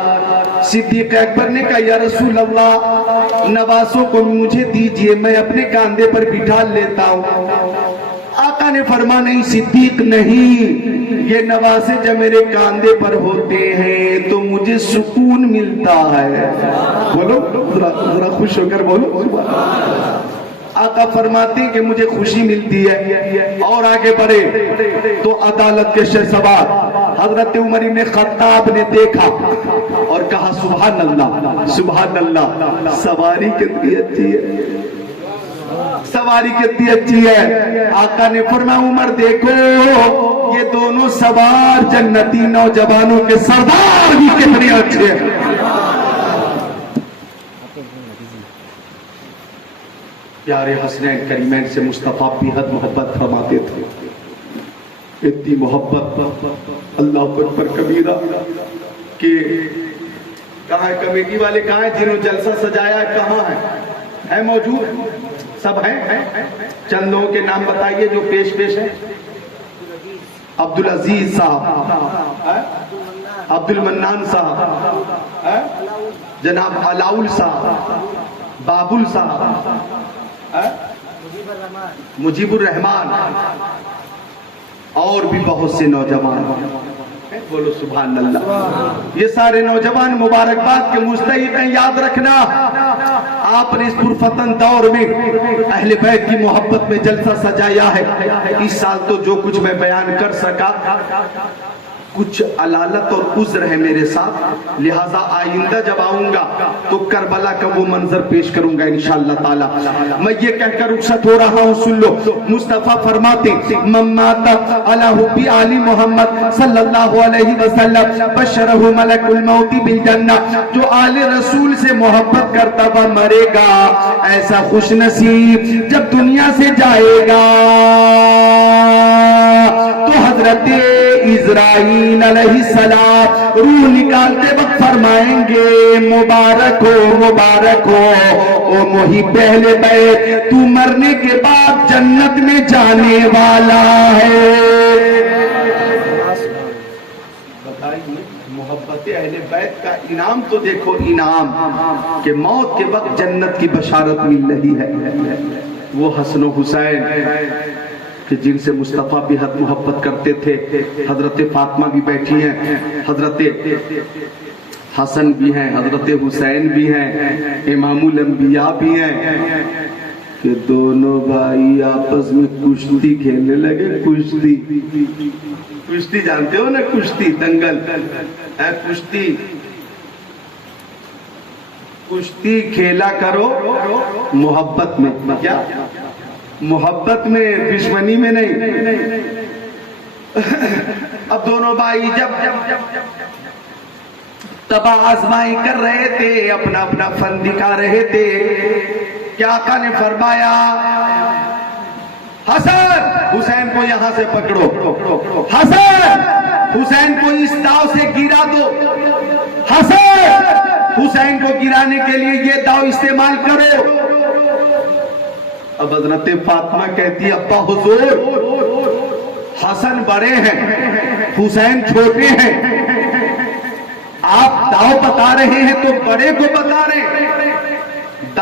صدیق اکبر نے کہا یا رسول اللہ نواسوں کو مجھے دیجئے میں اپنے کاندھے پر بٹھا لیتا ہوں. آقا نے فرمایا نہیں صدیق نہیں، یہ نواسے جب میرے کاندھے پر ہوتے ہیں تو مجھے سکون ملتا ہے. بولو ذرا خوش ہو کر بولو. آقا فرماتے ہیں کہ مجھے خوشی ملتی ہے. اور آگے بڑھے تو عدالت کے شہسوار حضرت عمر بن خطاب نے دیکھا اور کہا سبحان اللہ سبحان اللہ، سواری کتنی اچھی ہے، سواری کتنی اچھی ہے. آقا نے فرمایا عمر دیکھو یہ دونوں سوار جنتی نوجوانوں کے سردار بھی کتنے اچھے ہیں. پیارے حسنین کریمین سے مصطفیٰ بے حد محبت فرماتے تھے. اتنی محبت اللہ پر کبیرہ کہ کہاں ہے کمیٹی والے، کہاں ہیں جنہوں جلسہ سجایا ہے، کہاں ہے موجود سب ہیں؟ چند لوگوں کے نام بتائیے جو پیش ہیں. عبدالعزیز صاحب، عبد المنان صاحب، جناب علاؤل صاحب، بابل صاحب، مجیب الرحمان اور بھی بہت سے نوجوان. بولو سبحان اللہ. یہ سارے نوجوان مبارکباد کے مستحق ہیں. یاد رکھنا آپ نے اس پرفتن دور میں اہل بیت کی محبت میں جلسہ سجایا ہے. اس سال تو جو کچھ میں بیان کر سکا کچھ علالت اور عذر ہے میرے ساتھ، لہٰذا آئندہ جب آؤں گا تو کربلا کا وہ منظر پیش کروں گا انشاءاللہ تعالی. میں یہ کہہ کر رخصت ہو رہا ہوں، سن لو. مصطفیٰ فرماتے من مات علی حب آل محمد صلی اللہ علیہ وسلم بشرہ ملک الموت بالجنہ. جو آل رسول سے محبت کرتا ہوا مرے گا ایسا خوش نصیب جب دنیا سے جائے گا تو حضرت اسرائیل علیہ السلام روح نکالتے وقت فرمائیں گے مبارک ہو او محب اہل بیت، تو مرنے کے بعد جنت میں جانے والا ہے. محبت اہل بیت کا انعام تو دیکھو، انعام کہ موت کے وقت جنت کی بشارت مل رہی ہے. وہ حسن و حسین کہ جن سے مصطفیٰ بے حد محبت کرتے تھے. حضرت فاطمہ بھی بیٹھی ہیں، حضرت حسن بھی ہیں، حضرت حسین بھی ہیں، امام الانبیاء بھی ہیں کہ دونوں بھائی آپس میں کشتی کھیلنے لگے. کشتی جانتے ہو نا، کشتی دنگل، کشتی کھیلا کرو محبت میں. کیا محبت میں، دشمنی میں نہیں. اب دونوں بھائی جب تباہ آزمائی کر رہے تھے، اپنا اپنا فن دکھا رہے تھے، کیا آقا نے فرمایا حسن حسین کو یہاں سے پکڑو، حسن حسین کو اس داؤ سے گرا دو، حسن حسین کو گرانے کے لیے یہ داؤ استعمال کرو. اب حضرت فاطمہ کہتی ابا حضور حسن بڑے ہیں حسین چھوٹے ہیں، آپ داؤ بتا رہے ہیں تو بڑے کو بتا رہے ہیں.